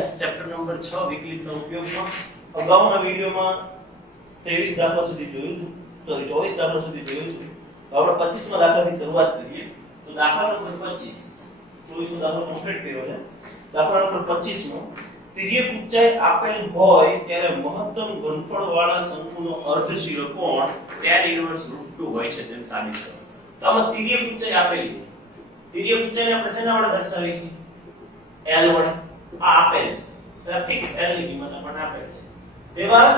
Maths chapter number 6 વિકલિતના ઉપયોગમાં અગાઉના વિડિયોમાં 23 દાખલા સુધી જોયું સોરી 24 દાખલા સુધી જોયું છે. હવે આપણે 25મા દાખલાથી શરૂઆત કરીએ. તો દાખલા નંબર 25 24મો દાખલો કમ્પ્લીટ કર્યો છે. દાખલા નંબર 25મો તિર્યક ઊંચાઈ આપેલ હોય ત્યારે મહત્તમ ઘનફળવાળા શંકુનો અર્ધશિરોકોણ tan ઇન્વર્સ √2 હોય છે તેમ સાબિત કરો. તો આમાં તિર્યક ઊંચાઈ આપેલી છે. તિર્યક ઊંચાઈને આપણે શેના વડે દર્શાવીએ છીએ? L વડે. આ આપેલ છે. એટલે ફિક્સ L ની કિંમત આપણને આપેલ છે. તેવા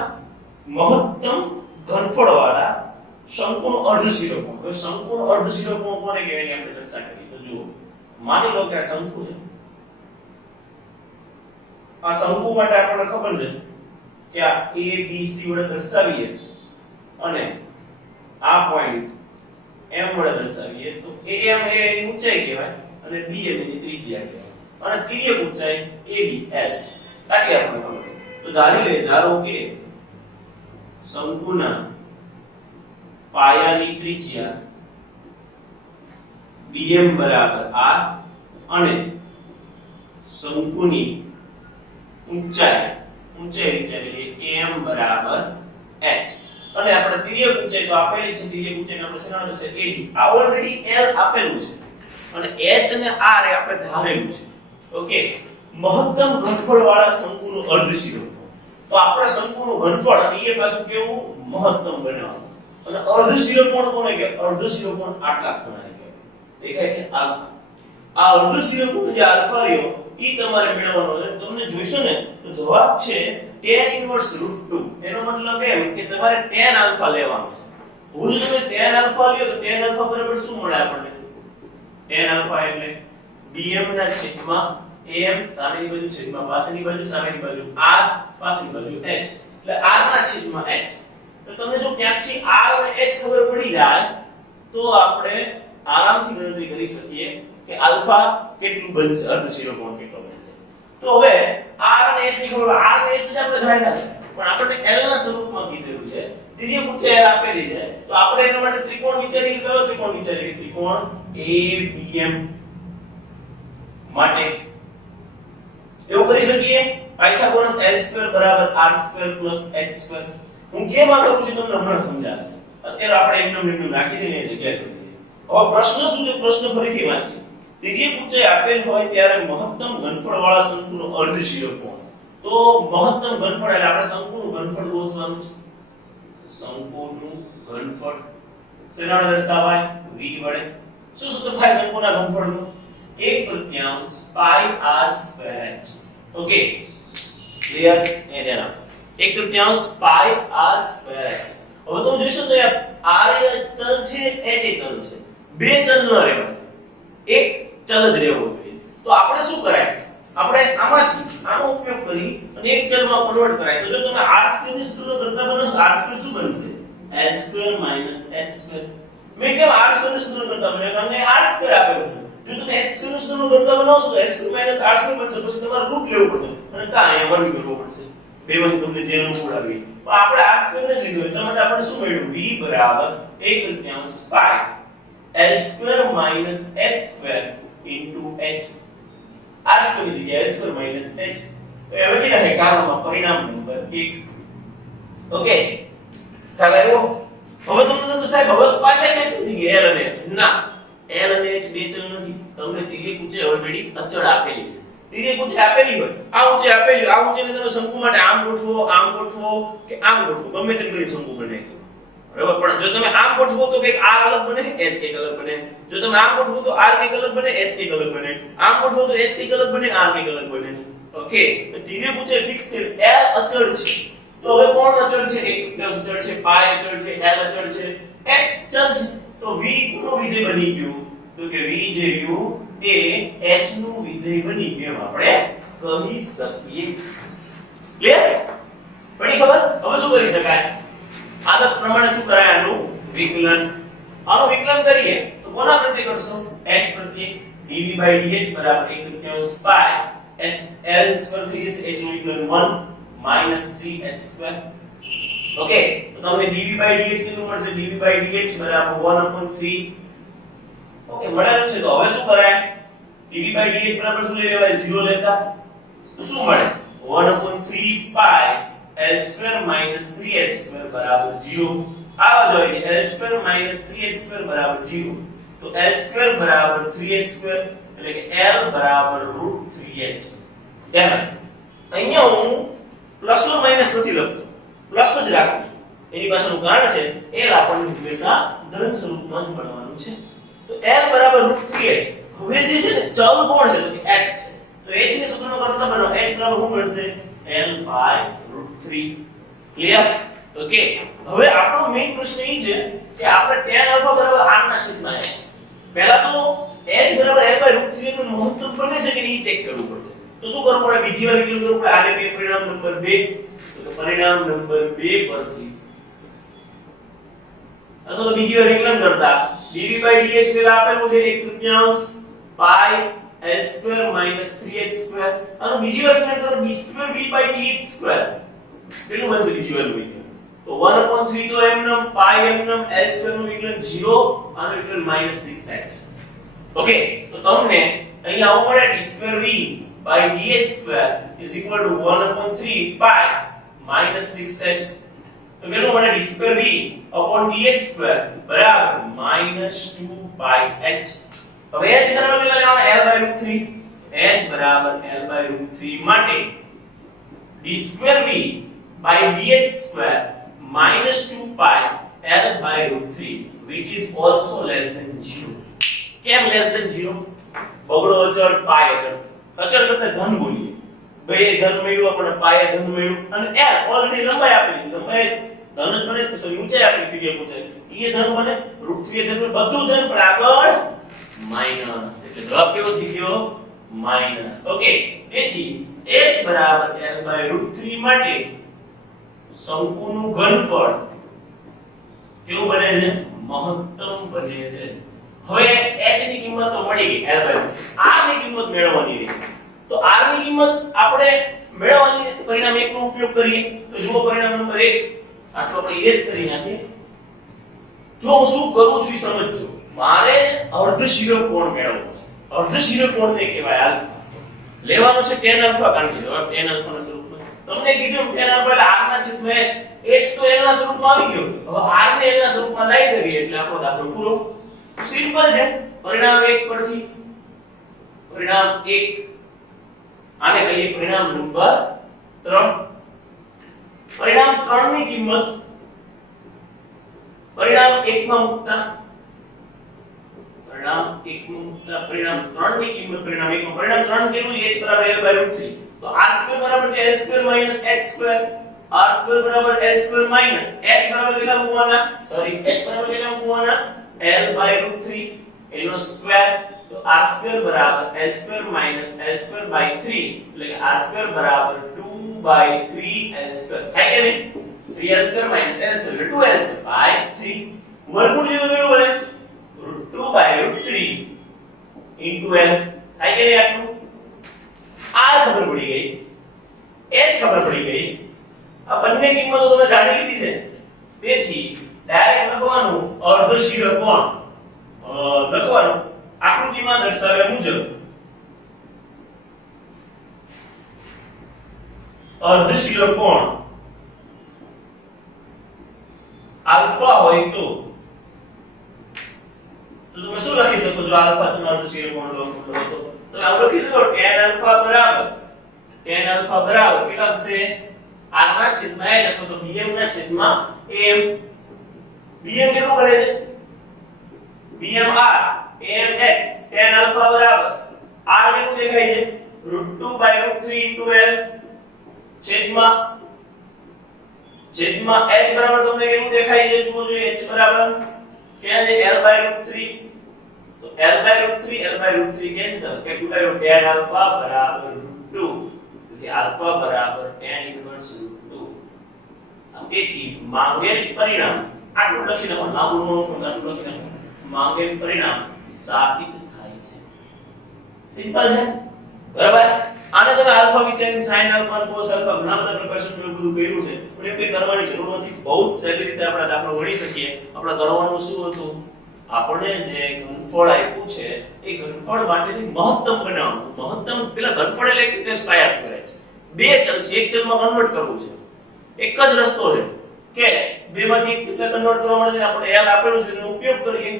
મહત્તમ ઘનફળવાળા શંકુનો અર્ધશિરોકોણ. હવે શંકુનો અર્ધશિરોકોણ કોને કહેવાય એની આપણે ચર્ચા કરી. તો જુઓ, માની લો કે આ શંકુ છે. આ શંકુ માટે આપણને ખબર છે કે આ A B C વડે દર્શાવીએ અને આ પોઈન્ટ M વડે દર્શાવીએ તો AM એ એની ઊંચાઈ કહેવાય અને BM એની ત્રિજ્યા કહેવાય અને તિર્યક ઊંચાઈ AB L છે. કાઢી આપણને ખબર છે. તો ધારો કે શંકુના પાયાની ત્રિજ્યા BM બરાબર R અને શંકુની ઊંચાઈ વિચારીએ AM બરાબર H અને આપણે તિર્યક ઊંચાઈ તો આપેલી છે. તિર્યક ઊંચાઈને આપણે શેના દર્શે AB. આ ઓલરેડી L આપેલું છે અને H અને R એ આપણે ધારેલું છે. ઓકે, મહત્તમ ઘનફળવાળા શંકુનો અર્ધશિરોકોણ. તો આપણે શંકુનું ઘનફળ અને એ પાછું કેવું મહત્તમ બનાવવાનું. અને અર્ધશિરોકોણ કોને કહેવાય? અર્ધશિરોકોણ આટલા ખૂણાને કહેવાય. દેખાય છે આલ્ફા. આ અર્ધશિરોકોણ જે આલ્ફા રહ્યો ઈ તમારે મેળવવાનો છે. તમને જોઈશો ને તો જવાબ છે tan ઇન્વર્સ √2. એનો મતલબ એમ કે તમારે tan આલ્ફા લેવાનો છે. ભૂલ તમે tan આલ્ફા લ્યો તો tan આલ્ફા બરાબર શું મળે આપણને? tan આલ્ફા એટલે bm ના છેદમાં am સામેની બાજુ છેદમાં પાછળની બાજુ સામેની બાજુ r પાછળની બાજુ h એટલે r ના છેદમાં h. તો તમને જો ક્યાંકથી r અને h ખબર પડી જાય તો આપણે આરામથી ગણતરી કરી શકીએ કે આલ્ફા કેટલું બનશે, અર્ધશિરોકોણ કેટલો બનશે. તો હવે r અને h ની ખબર, r અને h જ આપણે ધાર્યા છે પણ આપણને l ના સ્વરૂપમાં કીધેલું છે. તિર્યક ઊંચાઈ l આપેલી છે તો આપણે એના માટે ત્રિકોણ વિચારીએ. કયો ત્રિકોણ વિચારીએ? ત્રિકોણ ABM માટે એવું કરી શકીએ. પાયથાગોરસ L² બરાબર R² H². હું કેમ આ કરું છું તમને હમણાં સમજાશે. અત્યારે આપણે એમનું રાખી દઈએ એ જગ્યાએ છોડી દઈએ. હવે પ્રશ્ન શું છે? પ્રશ્ન ફરીથી વાંચીએ. તિર્યક ઊંચાઈ આપેલ હોય ત્યારે મહત્તમ ઘનફળવાળા શંકુનો અર્ધશિરોકોણ. તો મહત્તમ ઘનફળ એટલે આપણે શંકુનું ઘનફળ ગોતવાનું છે. શંકુનું ઘનફળ શેના વડે દર્શાવાય? V વડે. શું સૂત્ર થાય શંકુના ઘનફળનું? 1/3 પાઈ r²h. Okay, clear? એ ધ્યાન આપો. 1/3 પાઈ r²h. હવે તમે જોઈશો તો યાર r એ ચલ છે, h એ ચલ છે. બે ચલ ન રહેવા, એક ચલ જ રહેવો જોઈએ. તો આપણે શું કરાય? આપણે આમાંથી આનો ઉપયોગ કરી અને એક ચલમાં કન્વર્ટ કરાય. તો જો તમે r² ની સૂત્ર કરતા બનશો, r² શું બનશે? l² h². મેં કેમ r² ની સૂત્ર કરતા બને? કારણ કે r² આપેલું છે. જો તમે h² નું સૂત્ર કરતા બનાવશો તો h² r² બનશે. પછી તમારે રૂટ લેવું પડશે અને કા અહીંયા વર્ગ કરવો પડશે. બેમાંથી તમને જે અનુકૂળ આવે. તો આપણે r² ને લીધો એટલા માટે આપણે શું મળ્યું? v બરાબર 1/3 પાઈ l² h² into h. r² ની જગ્યાએ h² h. તો એ લખી નાખે કારણમાં પરિણામ નંબર 1. ઓકે, ખ્યાલ આવ્યો? હવે તમને તો સાહેબ હવે પાછા કેમ થઈ ગયા l અને h? ના, l અને h બે ચલ નથી. તમને તિર્યક ઊંચાઈ ઓલરેડી અચળ આપેલી છે. તિર્યક ઊંચાઈ આપેલી હોય, આ ઊંચાઈ આપેલી હોય, આ ઊંચાઈને તમે શંકુ માટે આમ ગોઠવો કે આમ ગોઠવો, ગમે તેમ કરી શંકુ બનાવી શકો. બરાબર? પણ જો તમે આમ ગોઠવો તો કંઈક r અલગ બને, h કંઈક અલગ બને. જો તમે આમ ગોઠવો તો r કંઈક અલગ બને, h કંઈક અલગ બને. આમ ગોઠવો તો h કંઈક અલગ બને, r કંઈક અલગ બને. ઓકે, તો તિર્યક ઊંચાઈ ફિક્સ છે, l અચળ છે. તો હવે કોણ અચળ છે? 1/3 અચળ છે, પાઈ અચળ છે, l અચળ છે, h ચલ છે. તો v કોનો વિધેય બની ગયું? તો કે v જે રહ્યું એ h નું વિધેય બની ગયું આપણે કહી શકીએ. ક્લિયર? પડી ખબર? હવે શું કરી શકાય? આદત પ્રમાણે શું કરાય? આનું વિકલન. આનું વિકલન કરીએ તો કોના પ્રત્યે કરશો? x પ્રત્યે. dv/dh બરાબર 1/3 પાઈ h l² થઈ જશે. h નું વિકલન 1 3h². ઓકે, તો તમને dv/dh કેટલું મળશે? dv/dh બરાબર 1/3. ઓકે, મળેલું છે. તો હવે શું કરાય? dv/dh બરાબર શું લઈ લેવાય? 0 લેતા. તો તો શું મળે 1/3 પાઈ l2 3h2 બરાબર 0 આવા જોઈએ l2 3h2 બરાબર 0 તો l2 બરાબર 3h2 એટલે કે l બરાબર √3h ધ્યાન રાખજો અહીંયા હું પ્લસ ઓર માઈનસ નથી લખતો પ્લસ જ રાખું છું એની પાછળનું કારણ છે l આપણને હંમેશા ધન સ્વરૂપમાં જ મળવાનું છે તો l બરાબર √3h હવે જે છે ને ચલ કોણ છે તો કે h છે તો h ને સૂત્રનો કરતા બનો h બરાબર શું મળશે l/√3 ક્લિયર ઓકે હવે આપણો મેઈન પ્રશ્ન એ છે કે આપણે tan આલ્ફા બરાબર r ના છેદમાં h પહેલા તો h બરાબર l/√3 નું મહત્તમ બને છે કે નહીં ચેક કરવું પડશે તો શું કરવું પડે બીજી વાર કેટલું કરવું પડે આને બે પરિણામ નંબર 2 તો પરિણામ નંબર 2 પરથી અથવા તો બીજી વાર એકલન કરતા dv/dh પેલા આપેલું છે 1/3 પાઈ l2 3h2 અને બીજી વાર એકલન કરો d2v/dh2 કેટલું બનશે બીજી વાર વિકલન તો 1/3 તો એમનમ પાઈ એમનમ l2 નું વિકલન 0 અને વિકલન -6h ઓકે તો તમને અહીંયા આવું મળે d2v/dh2 1/3 પાઈ -6h તો કેટલું મળે d2v/dh2 બરાબર -2 પાઈ h હવે h બરાબર કેટલા લેવાના l/√3 h બરાબર l/√3 માટે d2v/dh2 -2 pi l/√3 which is also less than 0 કેમ less than 0 બગડો અચળ પાઈ અચળ અચળ કરતા ધન બોલીએ બે ધન મળ્યું આપણે પાઈ ધન મળ્યું અને l ઓલરેડી લંબાઈ આપેલી લંબાઈ ધન જ બને તો ઊંચાઈ આપેલી ત્રિજ્યા ઊંચાઈ એ ધન બને √3 ધન બધું ધન પણ આગળ માઈનસ એટલે જવાબ કેવો થઈ ગયો માઈનસ ઓકે તેથી h બરાબર l/√3 માટે શંકુનું ઘનફળ કેવું બને છે મહત્તમ બને છે હવે h ની કિંમત તો મળી ગઈ l/√3 r ની કિંમત મેળવવાની રહી તો r ની કિંમત આપણે મેળવવાની પરિણામ 1 નો ઉપયોગ કરીએ તો જુઓ પરિણામ નંબર 1 આટલો આપણે ઇરેઝ કરી નાખીએ જો હું શું કરું છું એ સમજજો મારે અર્ધશિરો કોણ મેળવવો છે અર્ધશિરો કોણને કહેવાય આલ્ફા લેવાનો છે tan આલ્ફા કારણ કે જવાબ tan આલ્ફા ના સ્વરૂપમાં તમને કીધું tan આલ્ફા એટલે r ના છેદમાં h તો l ના સ્વરૂપમાં આવી ગયો હવે r ને l ના સ્વરૂપમાં લઈ દેવી એટલે આપણો દાખલો પૂરો સિમ્પલ છે પરિણામ 1 પરથી પરિણામ 1 આને કહીએ પરિણામ નંબર 3 પરિણામ 3 ની કિંમત પરિણામ 1 માં મૂકતા પરિણામ 1 નું મૂકતા પરિણામ 3 ની કિંમત પરિણામ 1 માં પરિણામ 3 કેટલું h બરાબર l/√3 તો r2 બરાબર છે l2 - h2 r2 બરાબર l2 માઈનસ h બરાબર કેટલા મૂકવાના સોરી h બરાબર કેટલા મૂકવાના l/√3 એનો સ્ક્વેર તો r2 બરાબર l2 - l2/3 એટલે કે r2 બરાબર 2/3l2 થાય કે નહીં 3l2 - l2 એટલે 2l2/3 વર્ગમૂળ જેવું કેટલું બને √2/√3 into l થાય કે નહીં આટલું r ખબર પડી ગઈ h ખબર પડી ગઈ આ બંને કિંમતો તમે જાણી લીધી છે તેથી ડાયરેક્ટ લખવાનું અર્ધશિરો કોણ લખવાનું આકૃતિમાં દર્શાવ્યા મુજબ અર્ધશિરો કોણ આલ્ફા હોય તો તમે શું લખી શકો જો આલ્ફા તમે અર્ધશિરો કોણ લો તો આમ લખી શકો tan આલ્ફા બરાબર કેટલા થશે r ના છેદમાં h અથવા તો bm ના છેદમાં am bm કેટલું કરે છે bm r am h tan alpha બરાબર r કેટલું દેખાય છે √2/√3 into l છેદમાં h બરાબર તમને કેટલું દેખાય છે જુઓ જો h બરાબર ક્યાં છે l/√3 તો l/√3 કેન્સલ કેટલું થયું tan આલ્ફા બરાબર √2 તેથી આલ્ફા બરાબર tan ઇન્વર્સ √2 તેથી માંગેલ પરિણામ આટલું લખી દો લાંબુ આટલું લખી દો માંગેલ પરિણામ સાબિત થાય છે સિમ્પલ છે બરાબર આને તમે આલ્ફા વિચારીને sin આલ્ફા cos આલ્ફા ઘણા બધા પ્રકાશન મેં બધું કર્યું છે પણ એ કઈ કરવાની જરૂર નથી બહુ જ સહેલી રીતે આપણે દાખલો ગણી શકીએ આપણે કરવાનું શું હતું આપણને જે ઘનફળ આપ્યું છે એ ઘનફળ માટેથી મહત્તમ બનાવવાનું. મહત્તમ પેલા ઘનફળ એટલે કેટલે પાય આર સ્ક્વેર h. બે ચલ છે, એક ચલમાં કન્વર્ટ કરવું છે. એક જ રસ્તો છે કે બેમાંથી એક ચલમાં કન્વર્ટ કરવા માટે આપણે l આપેલું છે એનો ઉપયોગ કરીએ.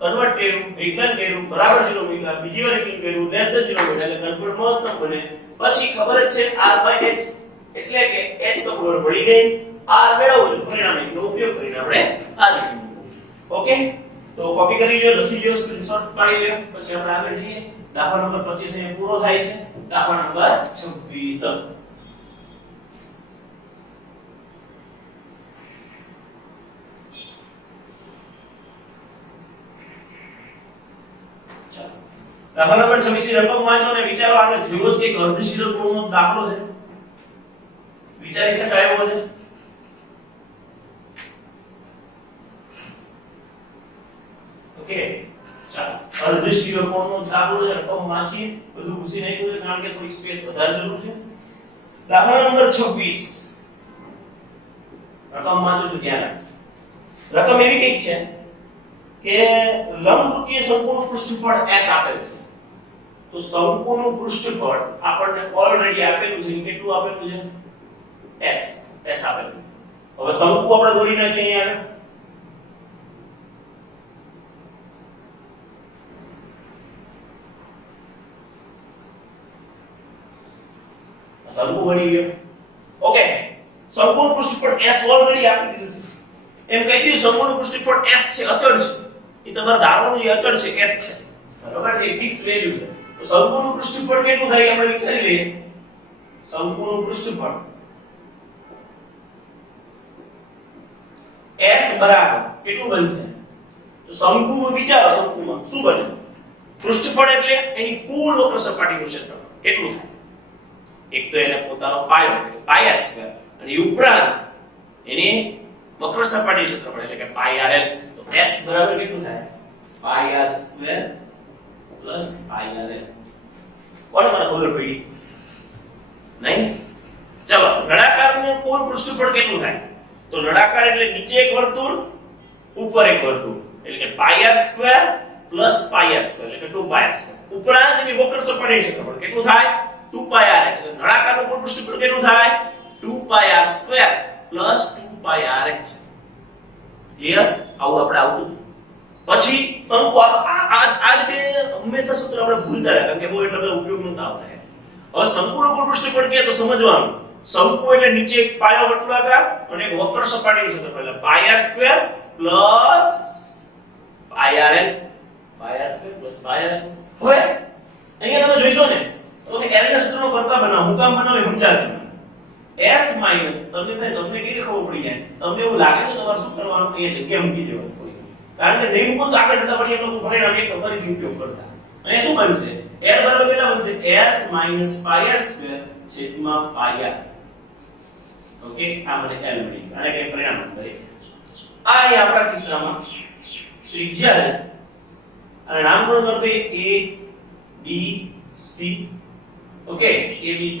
કન્વર્ટ કર્યું, વિકલન કર્યું, બરાબર 0 મૂક્યા, બીજી વાર વિકલન કર્યું, લેસ ધેન 0 મૂક્યા, એટલે ઘનફળ મહત્તમ બને. પછી ખબર જ છે r/h એટલે કે h તો ખબર પડી ગઈ. r મેળવવું છે પરિણામ એકનો ઉપયોગ કરીને આપણે r મેળવીશું. ઓકે, તો કોપી કરી લ્યો, લખી લ્યો, સ્ક્રીનશોટ પાડી લ્યો. પછી આપણે આગળ જઈએ. દાખલા નંબર 25 અહીંયા પૂરો થાય છે. દાખલા નંબર 26. દાખલા નંબર 26 ની રકમ વાંચો અને વિચારો. આગળ જેવો જ એક અર્ધશીલક કોણનો દાખલો છે, વિચારી શકાય એવો છે. ઓકે, ચાલો અર્ધશીલક કોણનો દાખલો છે. રકમ વાંચીએ, બધું પૂછી નાખ્યું છે કારણ કે થોડી સ્પેસ વધારે જરૂર છે. દાખલા નંબર 26 રકમ વાંચું છું, ધ્યાન રાખજો. રકમ એવી કઈક છે કે લંબરૂપીય શંકુનું પૃષ્ઠફળ s આપેલ છે. તો શંકુનું પૃષ્ઠફળ આપણને ઓલરેડી આપેલું છે. કેટલું આપેલું છે? s આપેલું. હવે શંકુ આપણે દોરી નાખીએ અહીંયા. શંકુ બની ગયો. ઓકે, શંકુનું પૃષ્ઠફળ s ઓલરેડી આપી દીધું છે. એમ કહી દીધું શંકુનું પૃષ્ઠફળ s છે, અચળ છે. એ તમારે ધારવાનું એ અચળ છે, s છે. બરાબર, એ ફિક્સ વેલ્યુ છે. તો શંકુનું પૃષ્ઠફળ કેટલું થાય આપણે વિચારી લઈએ. શંકુનું પૃષ્ઠફળ s બરાબર કેટલું બનશે? તો શંકુમાં વિચારો, શંકુમાં શું બને? પૃષ્ઠફળ એટલે એની કુલ વક્ર સપાટીનું ક્ષેત્રફળ કેટલું થાય? એક તો એને પોતાનો પાયો એટલે પાય r સ્ક્વેર, અને ઉપરાંત એની વક્ર સપાટી ક્ષેત્રફળ એટલે કે પાય r l. તો s બરાબર કેટલું થાય? પાય r સ્ક્વેર પ્લસ પાય r l. કોને મને ખબર પડી? નહીં? ચલો, નળાકારનું કુલ પૃષ્ઠફળ કેટલું થાય? તો નળાકાર એટલે નીચે એક વર્તુળ, ઉપર એક વર્તુળ, એટલે કે પાય r સ્ક્વેર પ્લસ પાય r સ્ક્વેર એટલે કે 2 પાય r સ્ક્વેર. ઉપરાંત એની વક્ર સપાટી ક્ષેત્રફળ કેટલું થાય? 2 પાય r h. એટલે નળાકારનું કુલ પૃષ્ઠફળ કેટલું થાય? 2 પાય r સ્ક્વેર પ્લસ 2 પાય r h. ક્લિયર? આવું આપણે આવતું. પછી શંકુ આ બે હંમેશા સૂત્ર આપણે ભૂલતા હતા કારણ કે બહુ એટલા બધા ઉપયોગ નહોતા આવતા. હવે શંકુનું કુલ પૃષ્ઠફળ કે તો સમજવાનું, શંકુ એટલે નીચે એક પાયો વર્તુળાકાર અને એક વક્ર સપાટીનું ક્ષેત્રફળ એટલે પાય r સ્ક્વેર પ્લસ પાય r l. પાય r સ્ક્વેર પ્લસ પાય r l. હવે અહીંયા તમે જોઈશો ને તો તમે l ના સૂત્રનો કરતા બનાવો. હું કામ બનાવું સમજાશે. s માઈનસ તમને કેવી ખબર પડી જાય? તમને એવું લાગે તો તમારે શું કરવાનું? અહીંયા જગ્યા મૂકી દેવાની થોડી, કારણ કે નહીં મૂકો તો આગળ જતા વળી એનો પરિણામ એક ફરીથી ઉપયોગ કરતા. અહીંયા શું બનશે? l બરાબર કેટલા બનશે? s માઈનસ પાય r સ્ક્વેર છેદમાં પાય r. ઓકે, આ મને l મળી ગયું. આને કઈ પરિણામ તરીકે આ અહીં આપણા કિસ્સામાં ત્રિજ્યા છે અને નામકરણ કરી દઈએ a b c. Okay, a b c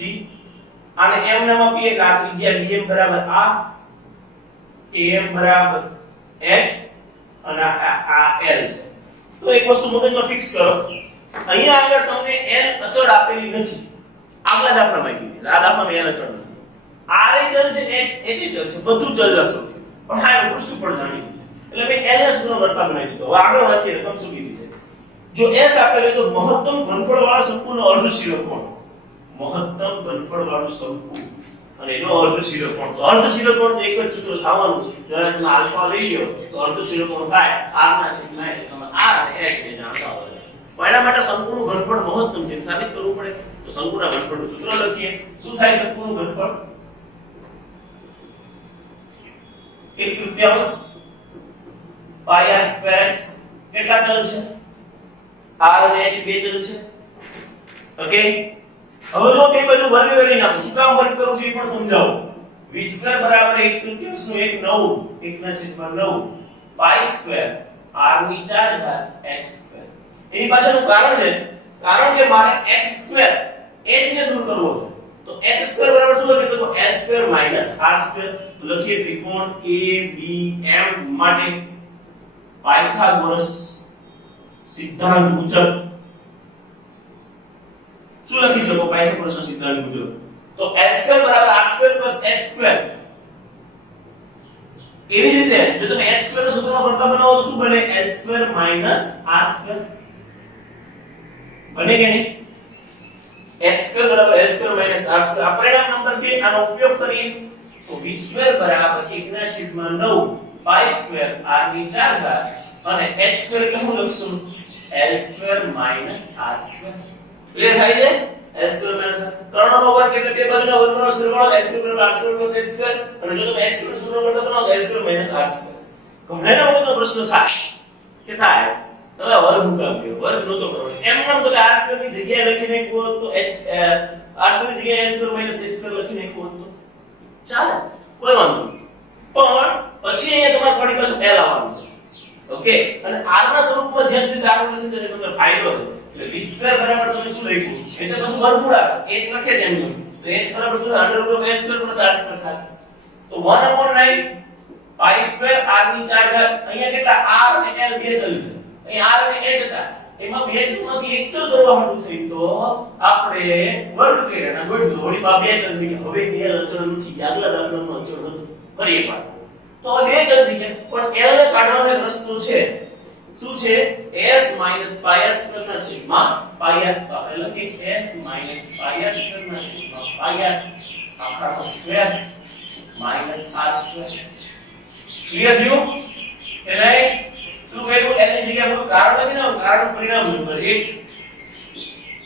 આને m નામ આપીએ કે આ ત્રિજ્યા bm બરાબર આ, am બરાબર h અને આ l છે. તો એક વસ્તુ મગજમાં ફિક્સ કરો, અહીંયા આગળ તમને l અચળ આપેલી નથી. આગલા દાખલામાં આવી ગઈ. આ દાખલામાં l અચળ નથી. r એ ચલ છે, h એ ચલ છે, બધું ચલ લખશો. પણ હા એનું પૃષ્ઠફળ જાણી એટલે મેં l ના સૂત્રનો વર્તા બનાવી દીધો. હવે આગળ વાંચીએ રકમ શું કીધી છે. જો s આપેલ તો મહત્તમ ઘનફળ વાળા શંકુનો અર્ધશીલક કોણ. મહત્તમ ઘનફળ વાળું શંકુ અને એનો અર્ધશીલક કોણ. તો અર્ધશીલક કોણ એક જ સૂત્ર થવાનું. જ્યારે તમે આલ્ફા લઈ લ્યો તો અર્ધશીલક કોણ થાય r ના છેદમાં h. તમે r અને h એ જાણતા હોય. એના માટે શંકુનું ઘનફળ મહત્તમ છે સાબિત કરવું પડે. તો શંકુના ઘનફળનું સૂત્ર લખીએ. શું થાય શંકુનું ઘનફળ? 1/3 પાય r સ્ક્વેર h. કેટલા ચલ છે? r અને h બે ચલ છે. ઓકે, હવે જો બે બાજુ વર્ગ કરી નાખો. શું કામ વર્ગ કરું છું એ પણ સમજાવું. v² બરાબર 1/3 નું 1 9 પાય સ્ક્વેર r ની 4 ઘાત h સ્ક્વેર. એની પાછળનું કારણ છે, કારણ કે મારે h સ્ક્વેર h ને દૂર કરવો છે. તો h સ્ક્વેર બરાબર શું લખી શકો? l square minus r square. લખીએ ત્રિકોણ ABM માટે પાયથાગોરસ સિદ્ધાંત મુજબ શું લખી શકો પાયથાગોરસના સિદ્ધાંત મુજબ તો l2 બરાબર r2 h2 એવી જ રીતે જો તમે h2 નો સૂત્રનો કરતા બનાવો તો શું બને l2 r2 બને કે નહીં h2 બરાબર l2 r2 આ પરિણામ નંબર 2 આનો ઉપયોગ કરીએ તો v2 બરાબર 1/9 પાઈ સ્ક્વેર r ની 4 ઘાત અને h2 એટલે હું લખશું l2 r2 ક્લિયર થાય છે l2 3 નો વર્ગ એટલે બે બાજુના વર્ગનો સરવાળો x2 r2 h2 અને જો તમે x2 સૂત્ર કરતા બનાવો તો l2 r2 ઘણા વખતનો પ્રશ્ન થાય કે સાહેબ તમે વર્ગ મુકાવ કે વર્ગ નતો કરો એમ નામ તો r2 ની જગ્યાએ લખી નાખો તો r2 ની જગ્યાએ l2 h2 લખી નાખો તો ચાલે કોઈ વાંધો નહીં પણ પછી અહીંયા તમારે પડી પાછું l આવવાનું છે ઓકે અને r ના સ્વરૂપમાં જે સુધી દાખલો છે તે તમને ફાયદો છે એટલે v2 બરાબર તમે શું લખ્યું એટલે પછી વર્ગમૂળ આવે h લખે તેમ તો h બરાબર શું √h2 r2 થાય તો 1/9 પાઈ સ્ક્વેર r ની 4 ઘાત અહીંયા કેટલા r અને l બે ચલ છે અહીં r અને h હતા એમાં બે ચલમાંથી એક ચલ કરવાનું થઈ તો આપણે વર્ગ કર્યા અને ગોઠવ્યું વળી બા બે ચલ થઈ ગયા હવે l અચળ નથી આગલા દાખલામાં અચળ હતું ફરી એકવાર તો બે ચલ થઈ ગયા પણ l ને કાઢવાનો એક રસ્તો છે શું છે s - પાઈ r સ્ક્વેર ના છેદમાં પાઈ r તો આપણે લખીએ s - પાઈ r સ્ક્વેર ના છેદમાં પાઈ r આખા square minus r square clear થયું એટલે શું કર્યું l ની જગ્યાએ આપણું કારણ લખી નાખો કારણ પરિણામ નંબર 1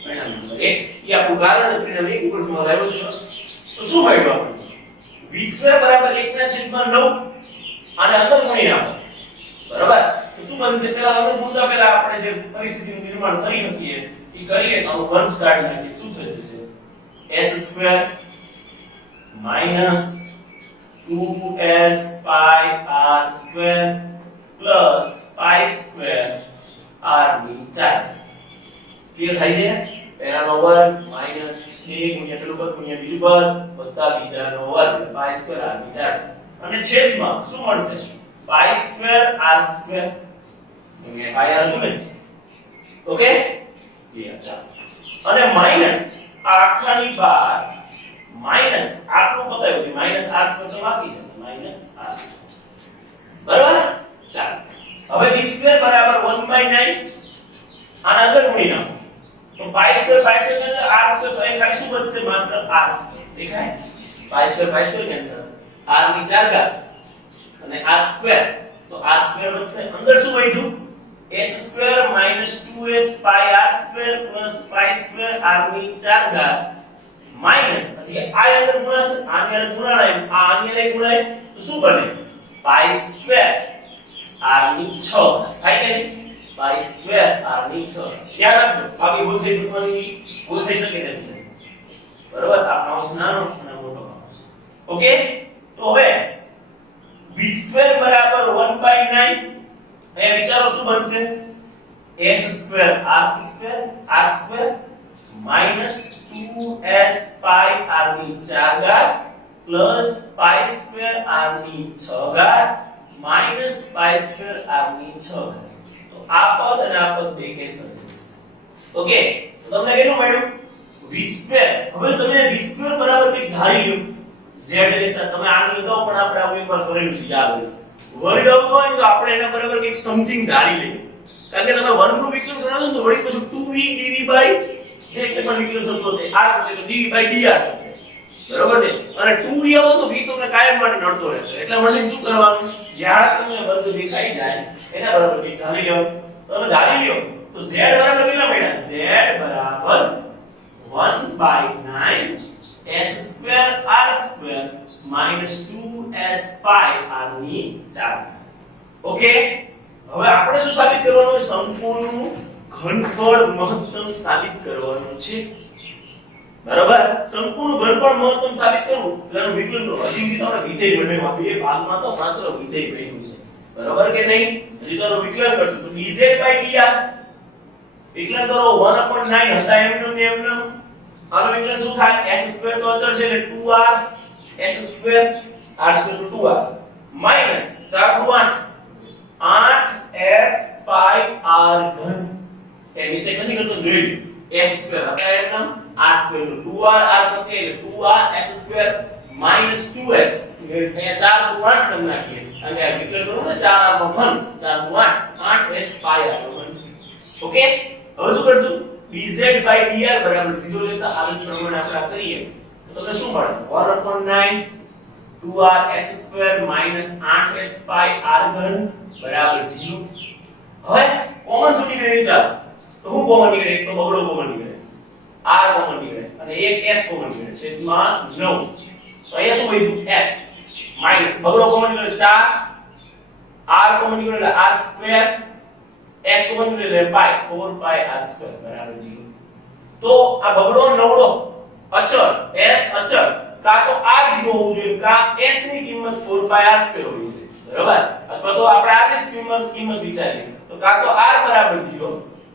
પરિણામ નંબર 1 એ આપણું કારણ અને પરિણામ 1 ઉપર શું આવ્યો છે તો શું મળ્યું આપણે v2 બરાબર 1/9 આને અંદર ગુણી નાખો બરાબર તો શું બનશે પહેલા અંદર મુદ્દા પહેલા આપણે જે પરિસ્થિતિનું નિર્માણ કરી શકીએ એ કરીએ તો આનો વર્ગ કાઢી નાખીએ શું થઈ જશે s2 2s pi r2 plus pi square r ની 4 ક્લિયર થાય છે પહેલાનો વર્ગ માઈનસ 1 ગુણ્યા પેલું પદ ગુણ્યા બીજું પદ વત્તા બીજાનો વર્ગ pi square r ની 4 અને છેદમાં શું મળશે pi square r2 ગુણ્યા pi r ગુણે ઓકે ક્લિયર ચાલો અને માઈનસ આખાની 12 માઈનસ આટલું બતાવ્યું છે માઈનસ r2 તો બાકી છે માઈનસ r2 બરાબર ચાલો હવે v2 બરાબર 1/9 આના અંદર ગુણી નાખો તો pi square એટલે r2 તો એ ખાલી શું બનશે માત્ર r2 દેખાય pi square કેન્સલ r ની 4 ઘાત અને r2 તો r2 બનશે અંદર શું વધ્યું s2 - 2s pi r2 plus pi square r ની 4 ઘાત માઈનસ પછી આ અંદર ગુણાશે આની અંદર ગુણાય આ આની અંદર ગુણાય તો શું બને pi square r ની 6 થાય કે pi square r ની 6 યાદ રાખજો બાકી ભૂલ થઈ શકે તેમ છે બરાબર આ કૌંસ નાનો અને મોટો કૌંસ ઓકે તો હવે v2 બરાબર 1/9 અહીંયા વિચારો શું બનશે s2 r2 minus 2s pi r ની 4 ઘાત plus pi square r ની 6 ઘાત minus pi square r ની 6 ઘાત તો આ પદ અને આ પદ બે કેન્સલ થઈ જશે ઓકે તો તમને કેટલું મળ્યું v2 હવે તમે v2 બરાબર કંઈક ધારી લો z લેતા તમે આની અગાઉ પણ આપણે આવું એકવાર કરેલું છે યાદ હોય વર્ગ આવતો હોય તો આપણે એના બરાબર કંઈક સમથિંગ ધારી લઈએ કારણ કે તમે વર્ગનું વિકલન કરો છો તો વળી પછી 2v dv by જે પણ વિકલન થતો હશે r એટલે dv by dr થશે બરોબર છે અને 2v આવે તો v તમને કાયમ માટે નડતો રહેશે એટલે મને શું કરવાનું જ્યારે તમને વર્ગ દેખાઈ જાય એના બરાબર કંઈક ધારી લો તમે ધારી લ્યો તો z બરાબર કેટલા મળ્યા z બરાબર 1/9 s2 r2 minus 2s pi r ની 4 ઓકે હવે આપણે શું સાબિત કરવાનું છે સંપૂર્ણનું ઘનફળ મહત્તમ સાબિત કરવાનું છે બરાબર સંપૂર્ણ ઘનફળ મહત્તમ સાબિત કરવું એટલે આનું વિકલન કરો હજી તમને વિધેય બનાવવા બે ભાગમાં તો માત્ર વિધેય બન્યું છે બરાબર કે નહીં હજી તો વિકલન કરશું તો dz by dr વિકલન કરો 1/9 હતા એમનો ને એમનો આનો વિકલન શું થાય s2 તો અચળ છે એટલે 2r s2 r2 તો 2r minus 4 * 8 8s pi r ઘન કે મિસ્ટેક નથી કરતો રેડી s2 હતા એકદમ r2 નું 2r r પ્રત્યે એટલે 2r s2 2s અહીંયા 4 દુ 8 કરી નાખીએ અને આ ડિક્લેર કરું ને 4r નો ઘન 4 દુ 8 8s pi r નો ઘન ઓકે હવે શું કરશું dz dr બરાબર 0 લેતા આ પ્રમાણે આપણે કરીએ તો તમને શું મળે 1/9 2r s2 8s pi r ઘન બરાબર 0 હવે કોમન શું નીકળે ચાલ તો હું કોમન નીકળે એક તો બગડો કોમન નીકળે r કોમન નીકળે અને એક s કોમન નીકળે છેદમાં 9 તો અહીંયા શું વધ્યું s માઈનસ બગડો કોમન નીકળે 4 r કોમન નીકળે એટલે r2 s કોમન નીકળે એટલે pi 4 pi r2 બરાબર 0 તો આ બગડો નવડો અચળ s અચળ કા તો r 0 હોવું જોઈએ કા s ની કિંમત 4 pi r2 હોવી જોઈએ બરાબર અથવા તો આપણે r ની કિંમત વિચારીએ તો કા તો r બરાબર 0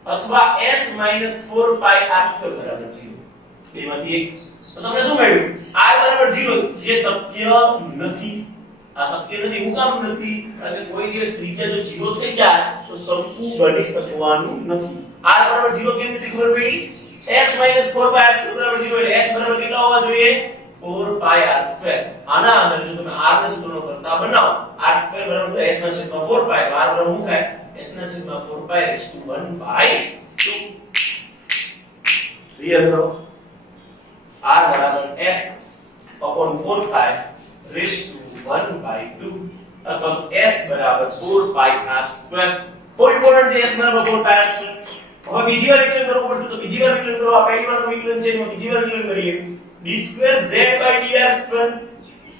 અથવા s 4 pi r2 બરાબર 0 બેમાંથી એક તો તમને શું મળ્યું r બરાબર 0 જે શક્ય નથી આ શક્ય નથી હું કામ નથી કારણ કે કોઈ દિવસ ત્રિજ્યા જો 0 થઈ જાય તો શંકુ બની શકવાનું નથી r બરાબર 0 કેમ નથી ખબર પડી s 4 pi r2 બરાબર 0 એટલે s બરાબર કેટલા હોવા જોઈએ 4 pi r2 આના અંદર જો તમે r ને સૂત્રનો કરતા બનાવો r2 બરાબર s ના છેદમાં 4 pi તો r બરાબર શું થાય s ના છેદમાં 4 pi raised to 1 by 2 clear કરો r બરાબર s upon 4 pi raised to 1 by 2 અથવા s બરાબર 4 pi r2 ફોર ઇમ્પોર્ટન્ટ છે s બરાબર 4 pi r2 હવે બીજી વાર વિકલન કરવું પડશે તો બીજી વાર વિકલન કરો આ પહેલી વારનું વિકલન છે એમાં બીજી વાર વિકલન કરીએ d2z/dr2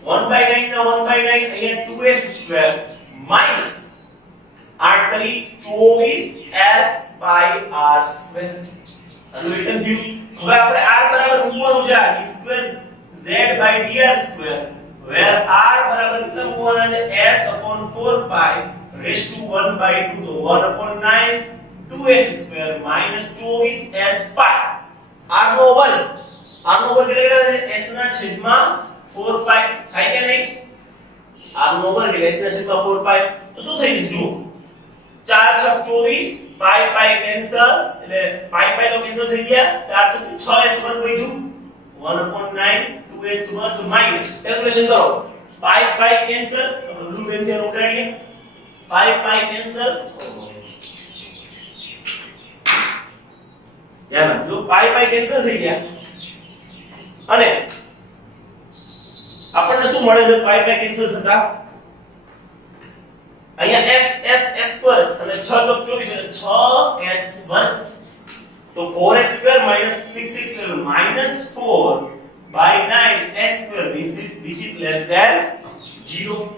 1 by 9 ના 1 by 9 અહીંયા 2s2 minus r કરી 24s by r2 આનું વિકલન થયું હવે આપણે r બરાબર મૂકવાનું છે d2z/dr2 where r બરાબર કેટલા મૂકવાના છે s upon 4 pi raised to 1 by 2 તો 1/9 2s2 24s pi r નો વર્ગ કેટલા છે s ના છેદમાં 4 pi થાય કે નહીં r નો વર્ગ એટલે s ના છેદમાં 4 pi તો શું થઈ જશે જુઓ 4 6 24 pi કેન્સલ એટલે pi તો કેન્સલ થઈ ગયા 4 6 s વર્ગ વધ્યું 1/9 2s વર્ગ માઈનસ કેલ્ક્યુલેશન કરો pi કેન્સલ બ્લુ પેન થી ઉડાડીએ pi કેન્સલ ધ્યાન રાખજો pi કેન્સલ થઈ ગયા અને આપણને શું મળે છે pi કેન્સલ થતા અહીંયા s પર અને 6 ચોક 24 એટલે 6s વર્ગ તો 4s2 6s2 -4 by 9s2 which is less than 0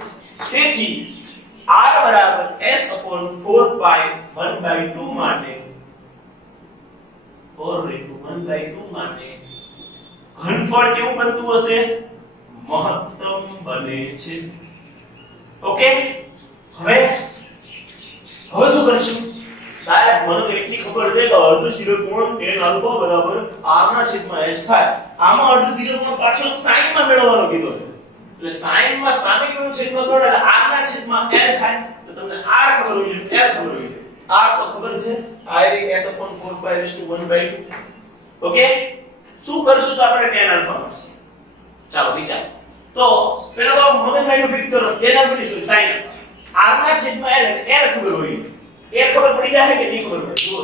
તેથી r બરાબર s upon 4 pi 1 by 2 માટે 4/1 by 2 માટે ઘનફળ કેવું બનતું હશે મહત્તમ બને છે ઓકે હવે શું કરશું સાહેબ મને તો એટલી ખબર છે કે અર્ધ શિરોકોણ tan આલ્ફા બરાબર r ના છેદમાં h થાય આમાં અર્ધ શિરોકોણ પાછો sin માં મેળવવાનો કીધો છે એટલે sin માં સામે કીધું છેદમાં કોણ એટલે r ના છેદમાં l થાય તો તમને r ખબર હોવી જોઈએ l ખબર હોવી જોઈએ r તો ખબર છે s upon 4 pi raised to 1 by 2 okay શું કરશું તો આપણે tan આલ્ફા મળશે ચાલો વિચાર તો પહેલા તો મગજમાં એટલું ફિક્સ કરો tan આલ્ફા ની શું sin r ના છેદમાં l એટલે l ખબર હોવી એ ખબર પડી જાય કે નહીં ખબર પડે જુઓ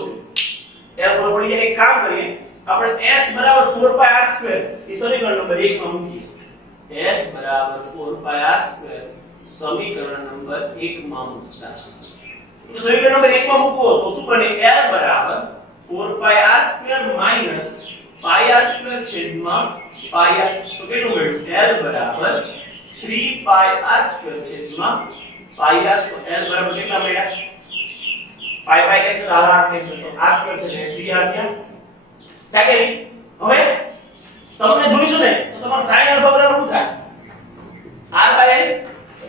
એ ખબર પડી જાય એક કામ કરીએ આપણે s બરાબર 4 pi r2 એ સમીકરણ નંબર 1 માં મૂકીએ s બરાબર 4 pi r2 સમીકરણ નંબર 1 માં મૂકતા તો સમીકરણ નંબર 1 માં મૂકો તો શું બને l બરાબર 4 pi r2 minus pi r2 છેદમાં pi r તો કેટલું મળ્યું l બરાબર 3 pi r2 છેદમાં pi r તો l બરાબર કેટલા મળ્યા pi કેન્સલ r કેન્સલ તો r2 છે એટલે 3r થયા થાય કે હવે તમને જોઈશું ને તો તમારો sin આલ્ફા બરાબર શું થાય r by l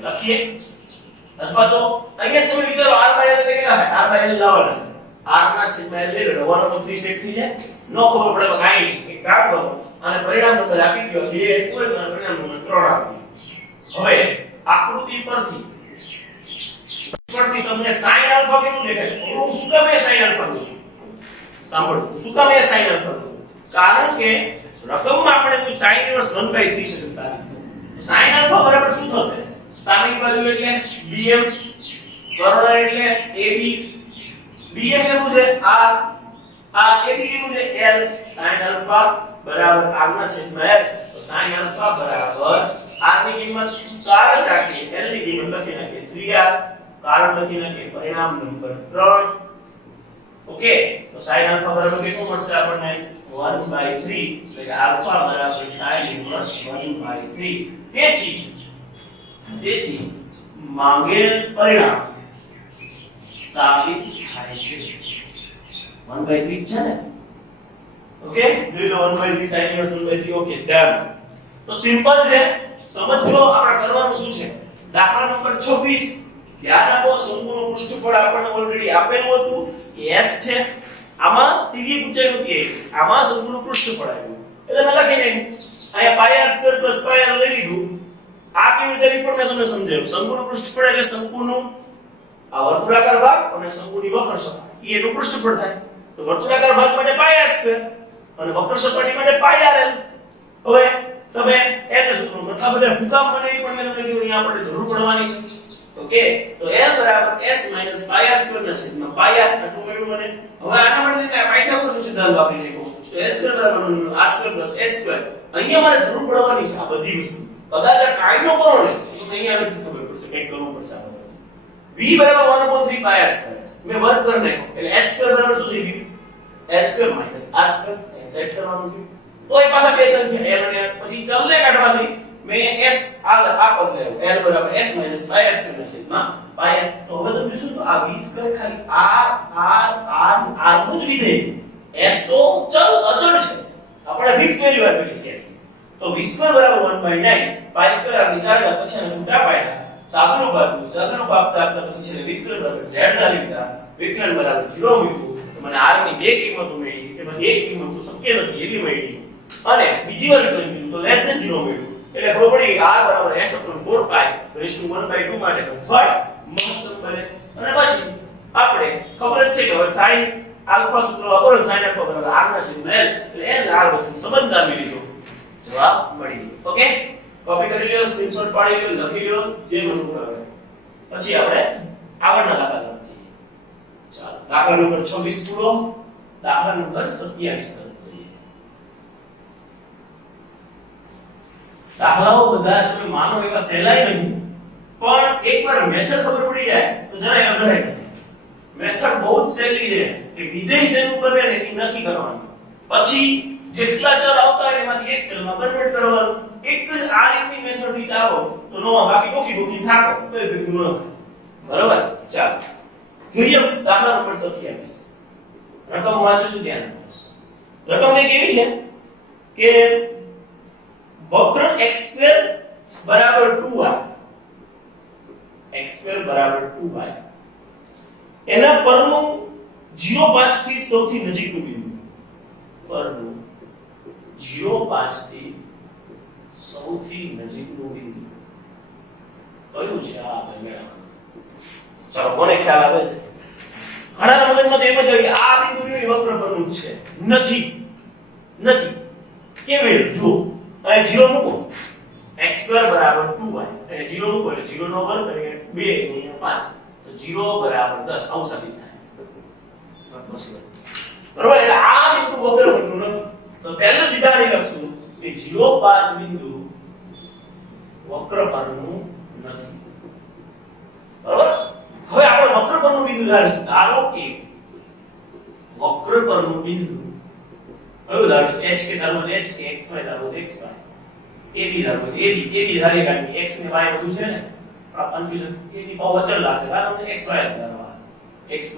લખીએ અથવા તો અહીંયા તમે વિચારો r by l એટલે કેટલા થાય r by l લાવવાના r ના છેદમાં l લઈ લો 1/3 સેક થઈ જાય નો ખબર પડે તો કાઈ નહીં એક કામ કરો અને પરિણામ નંબર આપી દો 2 હોય તો પરિણામ નંબર 3 આપી હવે આકૃતિ પરથી તમને sin આલ્ફા કેટલું દેખાય હું શું કામ sin આલ્ફા લઉં સાંભળો શું કામ એ sin આલ્ફા કરું? કારણ કે રકમમાં આપણે કોઈ sin ઇન્વર્સ 1/3 છે તો sin આલ્ફા બરાબર શું થશે? સામેની બાજુ એટલે bm, બરોબર એટલે ab, bm કેટલું છે r, આ ab કેટલું છે l, sin આલ્ફા બરાબર r ના છેદમાં l, તો sin આલ્ફા બરાબર r ની કિંમત r જ રાખીએ, l ની કિંમત લખી નાખીએ 3r, કારણ લખી નાખીએ પરિણામ નંબર 3. ઓકે, તો sin આલ્ફા બરાબર કેટલું મળશે આપણને? 1/3, એટલે કે આલ્ફા બરાબર sin ઇન્વર્સ 1/3. તેથી માંગેલ પરિણામ સાબિત થાય છે. 1/3 છે ને? ઓકે, જોઈ લો 1/3 sin ઇન્વર્સ 1/3. Okay, done. તો સિમ્પલ છે. સમજો આપણે કરવાનું શું છે? દાખલા નંબર 26. ધ્યાન આપો, શંકુનું પૃષ્ઠફળ આપણને ઓલરેડી આપેલું હતું કે s છે. આમાં તિર્યક ઊંચાઈ નહોતી, આમાં શંકુનું પૃષ્ઠફળ આવ્યું. એટલે મેં લખી નાખ્યું. અહીંયા πr² + πr લઈ લીધું. આ કેવી રીતે પણ મેં તમને સમજાવ્યું. શંકુનું પૃષ્ઠફળ એટલે શંકુનું આ વર્તુળાકાર ભાગ અને શંકુની વક્ર સપાટી એનું પૃષ્ઠફળ થાય. તો વર્તુળાકાર ભાગ માટે πr² અને વક્ર સપાટી માટે πrl. હવે તમે એટલે સૂત્ર મતલબ એટલે હુકામ બનાવી પણ મેં તમને કીધું અહીંયા આપણે જરૂર પડવાની છે. ઓકે, તો l બરાબર s - πr² ના છેદમાં πr આટલું મળ્યું મને. હવે આના માટે મેં પાયથાગોરસનો સિદ્ધાંત વાપરી નાખ્યો. તો s² બરાબર r² + h². અહીંયા મારે જરૂર પડવાની છે આ બધી વસ્તુ. કદાચ આ કાયદો કરો ને તો અહીંયા નથી ખબર પડશે, કંઈક કરવું પડશે આપણે. v બરાબર 1/3 πr². મેં વર્ગ કરી નાખ્યો એટલે h² બરાબર શું થઈ ગયું? h² - r² સેટ કરવાનું છે. તો એ પાછા બે ચલ છે l અને પછી ચલને કાઢવાથી મેં s આ પદ લેવું l બરાબર s - πr² ના છેદમાં πr. તો હવે તમે જોશો તો આ v² ખાલી r નું જ વિધેય. s તો ચલ અચળ છે, આપણે ફિક્સ વેલ્યુ આપેલી છે s. તો v² બરાબર 1/9 π² આ વિચારતા પછી આને છૂટા પાડ્યા, સાદુરૂપ આપતા પછી છે v² બરાબર z ધારી લીધા, વિકલન બરાબર 0 મૂક્યું. તો મને r ની બે કિંમતો મળી, એમાંથી એક કિંમત તો શક્ય નથી એવી મળી અને બીજી વાર વિકલન કર્યું તો લેસ ધેન 0 મળ્યું. એટલે ખબર પડી r બરાબર s/4π / 1/2 માટે કન્વર્ટ મહત્તમ બને. અને પછી આપણે ખબર જ છે કે હવે sin આલ્ફા સૂત્ર વાપરો, sin આલ્ફા બરાબર r ના છેદમાં l, એટલે l r વચ્ચેનો સંબંધ આપી દીધો, જવાબ મળી ગયો. ઓકે, કોપી કરી લ્યો, સ્ક્રીનશોટ પાડી લ્યો, લખી લ્યો, જે બધું કરે. પછી આપણે આગળના દાખલા તરફ જઈએ. ચાલો, દાખલા નંબર 26 પૂરો, દાખલા નંબર 27 તરફ જઈએ. દાખલાઓ બધા તમે માનો એવા સહેલાઈ નહીં, પણ એકવાર મેથડ ખબર પડી જાય તો જરાય અઘરાઈ નથી. મેથડ બહુ જ સહેલી છે કે વિધેય શેનું બને ને એ નક્કી કરવાનું. પછી જેટલા ચલ આવતા હોય એમાંથી એક ચલમાં કન્વર્ટ કરવાનું. એક જ આ રીતની મેથડ થી ચાલો તો નો, બાકી ગોખી થાકો તો એ ભેગું ન થાય. બરાબર? ચાલો જોઈએ દાખલા નંબર 27. રકમ વાંચીશું ધ્યાન. રકમ એક એવી છે કે વક્ર x² બરાબર 2y, x² બરાબર 2y એના પરનું 0.5 થી સૌથી નજીકનું બિંદુ, પરનું 0.5 થી સૌથી નજીકનું બિંદુ કયું છે? આ મેળા ચાલો કોને ખ્યાલ આવે છે? ઘણા મગજમાં એમ જ હોય કે આ બિંદુ એ વક્ર પરનું જ છે. નથી કેવી જો અહીં 0 મૂકો, x² બરાબર 2y અને 0 મૂકો એટલે 0 નો વર્ગ એટલે 2 ગુણ્યા 5 તો 0 બરાબર 10 આવું સાબિત થાય. બરાબર? એટલે આ બિંદુ વક્ર પરનું નથી. તો પહેલું વિધાન લખશું કે 0.5 બિંદુ વક્ર પરનું નથી. બરાબર? હવે આપણે વક્ર પરનું બિંદુ ધારીશું. ધારો કે વક્ર પરનું બિંદુ કયું ધારીશું? h કે ધારો h કે xy ધારો xy, ab ધારો ab ધારી કાઢી, x ને y બધું છે ને આ કન્ફ્યુઝન ab બહુ અચળ લાગશે. આ તમને xy ધારવા, xy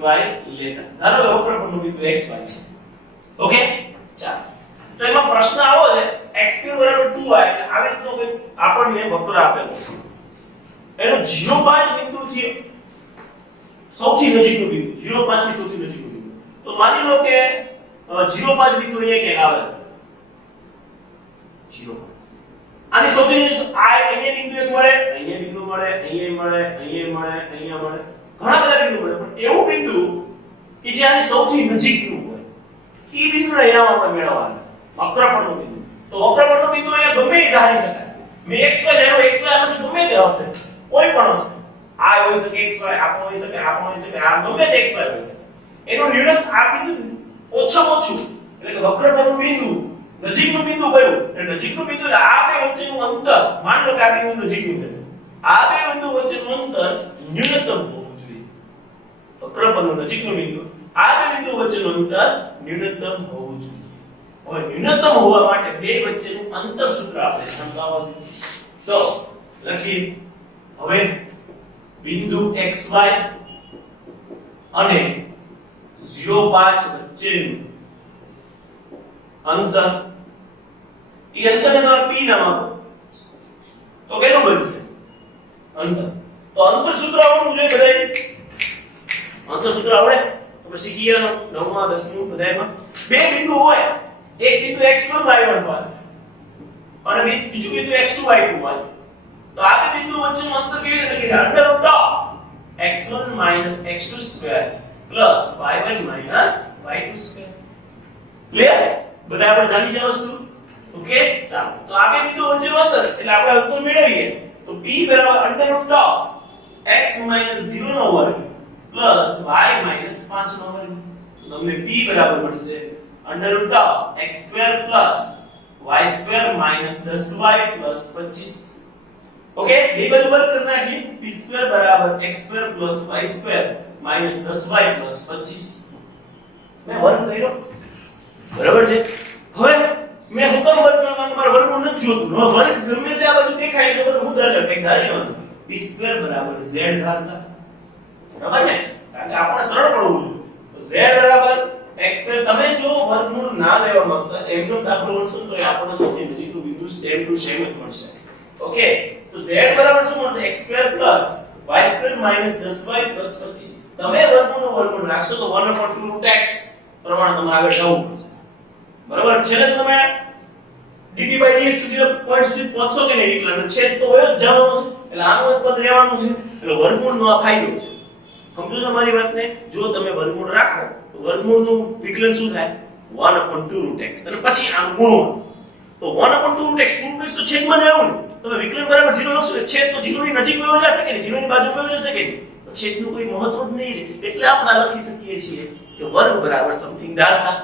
લેતા ધારો કે વક્ર પરનું બિંદુ xy છે. ઓકે, ચાલો તો એમાં પ્રશ્ન આવો છે x² બરાબર 2y એટલે આવી રીતનો કોઈ આપણને વક્ર આપેલો છે, એનો 0.5 બિંદુ છે સૌથી નજીકનું બિંદુ, 0.5 થી સૌથી નજીકનું બિંદુ. તો માની લો કે 0.5 બિંદુ અહીંયા ક્યાંક આવે 0. આની સૌથી નજીક આ અહીંયા બિંદુ એક મળે, અહીંયા બિંદુ મળે, અહીંયા મળે, અહીંયા મળે, અહીંયા મળે, ઘણા બધા બિંદુ મળે, પણ એવું બિંદુ કે જે આની સૌથી નજીકનું હોય. ઈ બિંદુને અહીંયા આપણે મેળવવાના વક્રપણનું બિંદુ. તો વક્રપણનું બિંદુ અહીંયા ગમે એ ધારી શકાય. મેં xy ધાર્યો, xy આમાંથી ગમે તે હશે, કોઈ પણ હશે. આ હોઈ શકે xy, આ પણ હોઈ શકે, આ પણ હોઈ શકે, આ ગમે તે xy હોઈ શકે. એનું ન્યૂનતમ આ બિંદુ ઓછામાં ઓછું એટલે કે વક્રપણનું બિંદુ નજીકનું બિંદુ કયું? એટલે નજીકનું બિંદુ એટલે આ બે વચ્ચેનું અંતર. માની લો કે આ બિંદુ નજીકનું છે, આ બે બિંદુ વચ્ચેનું અંતર ન્યૂનતમ હોવું જોઈએ. વક્રપણનું નજીકનું બિંદુ, આ બે બિંદુ વચ્ચેનું અંતર ન્યૂનતમ હોવું જોઈએ. હવે ન્યૂનતમ હોવા માટે બે વચ્ચેનું અંતર સૂત્ર આપણે જાણતા હોવા જોઈએ. તો લખી હવે બિંદુ xy અને 0 5 વચ્ચેનું અંતર, ઈ અંતરને તમે p નામ આપો તો કેટલું બનશે અંતર? તો અંતર સૂત્ર આવડવું જોઈએ બધાય. અંતર સૂત્ર આવડે તમે શીખી ગયા 9મા 10મું બધાયમાં. બે બિંદુ હોય, એક બિંદુ x1 y1 હોય અને બીજું બિંદુ x2 y2 હોય, તો આ બે બિંદુ વચ્ચેનું અંતર કેવી રીતે નક્કી થાય? Under root of x1 x2 square plus y1 y2 square. Clear? બધા આપણે જાણી છે વસ્તુ. ઓકે, ચાલો તો આ બે બિંદુ વચ્ચેનું અંતર એટલે આપણે અંતર મેળવીએ તો p બરાબર અંડર રૂટ ઓફ x 0 નો વર્ગ પ્લસ y 5 નો વર્ગ. તો તમને p બરાબર મળશે under root of x square plus y square minus 10y plus 25. Okay, બે બાજુ વર્ગ કરી નાખીએ. p સ્ક્વેર બરાબર x square plus y square minus 10y plus 25. મેં વર્ગ કર્યો બરાબર છે. હવે મેં હુકમ વર્ગ કરવાનો, મારા વર્ગનું નથી જોતું. નો વર્ગ ગમે તે આ બાજુ દેખાય એટલે હું ધાર્યો કે ધારી લેવાનું p સ્ક્વેર બરાબર z ધારતા. બરાબર ને? કારણ કે આપણે સરળ પડવું તો z બરાબર x સ્ક્વેર. તમે જો વર્ગમૂળ ના લેવા માંગતા એમનો દાખલો ગણશો તો આપણને સૌથી નજીકનું બિંદુ સેમ ટુ સેમ જ મળશે. ઓકે, તો z બરાબર શું મળશે? x square plus y square minus 10y plus 25. તમે વર્ગમૂળનું વર્ગમૂળ રાખશો તો 1/2 √x પ્રમાણે તમારે આગળ જવું પડશે. બરાબર છે ને? તમે dt/dx સુધી પોઈન્ટ સુધી પહોંચશો કે નહીં એટલે છેદ તો હોય જ જવાનો છે, એટલે આનું પદ રહેવાનું છે. એટલે વર્ગમૂળનો આ ફાયદો છે. સમજો છો મારી વાતને? જો તમે વર્ગમૂળ રાખો તો વર્ગમૂળનું વિકલન શું થાય? 1/2 √x અને પછી આનું ગુણવાનું. તો 1/2 √x તો છેદમાં જ આવવાનું. તમે વિકલન બરાબર 0 લખશો એટલે છેદ તો 0 ની નજીક વયો જશે કે નહીં, 0 ની બાજુ વયો જશે કે નહીં, તો છેદનું કોઈ મહત્વ જ નહીં રહે. એટલે આપણે લખી શકીએ છીએ કે વર્ગ બરાબર સમથિંગ ધારતા.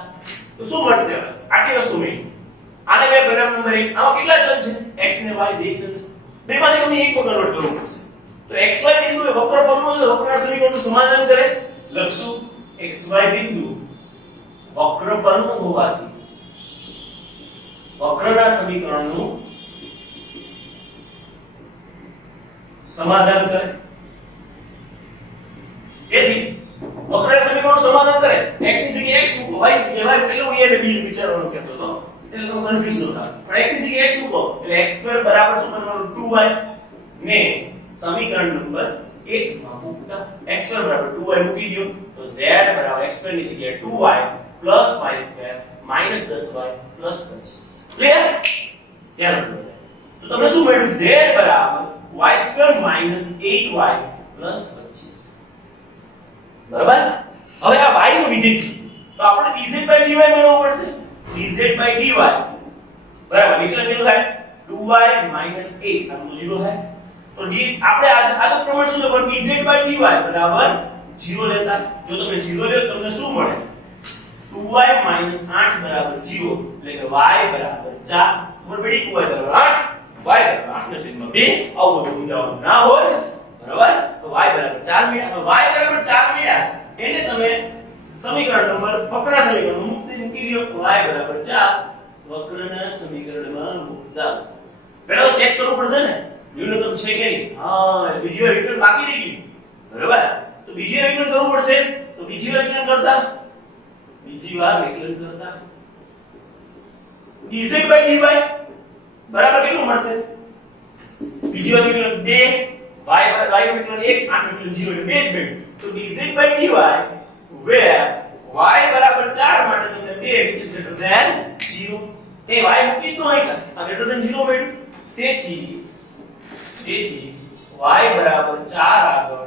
તો શું મળશે? હવે આટલી વસ્તુ મેં આને બે પરિણામ નંબર 1. આમાં કેટલા ચલ છે? x ને y બે ચલ છે. બેમાંથી તમને એક પર કન્વર્ટ કરવું પડશે. તો xy બિંદુ એ વક્રપણનું છે, વક્રના સમીકરણનું સમાધાન કરે. લખશું xy બિંદુ વક્રપણનું હોવાથી વક્રના સમીકરણનું સમાધાન કરે. તેથી વક્રના સમીકરણનું સમાધાન કરે. x ની જગ્યાએ x મૂકો, y ની જગ્યાએ y. એટલે હું એને બી વિચારવાનું કહેતો હતો એટલે તમે કન્ફ્યુઝ ન થાવ. પણ x ની જગ્યાએ x મૂકો એટલે x2 બરાબર શું કરવાનું? 2y ને સમીકરણ નંબર 1 માં મૂકતા x2 બરાબર 2y મૂકી દો તો z બરાબર x2 ની જગ્યાએ 2y plus y2 minus 10y plus 25. Clear? ધ્યાન રાખજો. તો તમને શું મળ્યું? z બરાબર y2 માઈનસ 8y પ્લસ 25. બરાબર? હવે આ y નું વિધેય તો આપણે dz/dy મેળવવું પડશે. dz/dy બરાબર વિકલન કેટલું થાય? 2y 8 આ તો 0 થાય. તો d આપણે આદત પ્રમાણે શું લખવાનું? dz/dy બરાબર 0 લેતા. જો તમે 0 લો તો તમને શું મળે? 2y 8 બરાબર 0 એટલે કે y બરાબર 4. ખબર પડી? 2y બરાબર 8 y બરાબર 8 ને છેદમાં 2. આવું બધું સમજાવવાનું ના હોય. બરાબર? તો y બરાબર 4 મળ્યા. તો y બરાબર 4 મળ્યા એને તમે સમીકરણ નંબર વક્રના સમીકરણમાં મૂકી દો. y બરાબર 4 વક્રના સમીકરણમાં મૂકતા પહેલા ચેક કરવું પડશે ને ન્યૂનતમ છે કે નહીં. હા, બીજી વાર વિકલન બાકી રહી ગયું. બરાબર? તો બીજી વાર વિકલન કરવું પડશે. તો બીજી વાર વિકલન કરતા dz/dy બરાબર કેટલું મળશે? બીજી વાર વિકલન 2 y નું વિકલન 1 8 નું વિકલન 0 એટલે 2 જ મળ્યું. તો dz/dy where y બરાબર 4 માટે તમને 2 which is greater than 0. A y મૂકી દો અહીંયા આ greater than 0 મળ્યું. તેથી y બરાબર 4 આગળ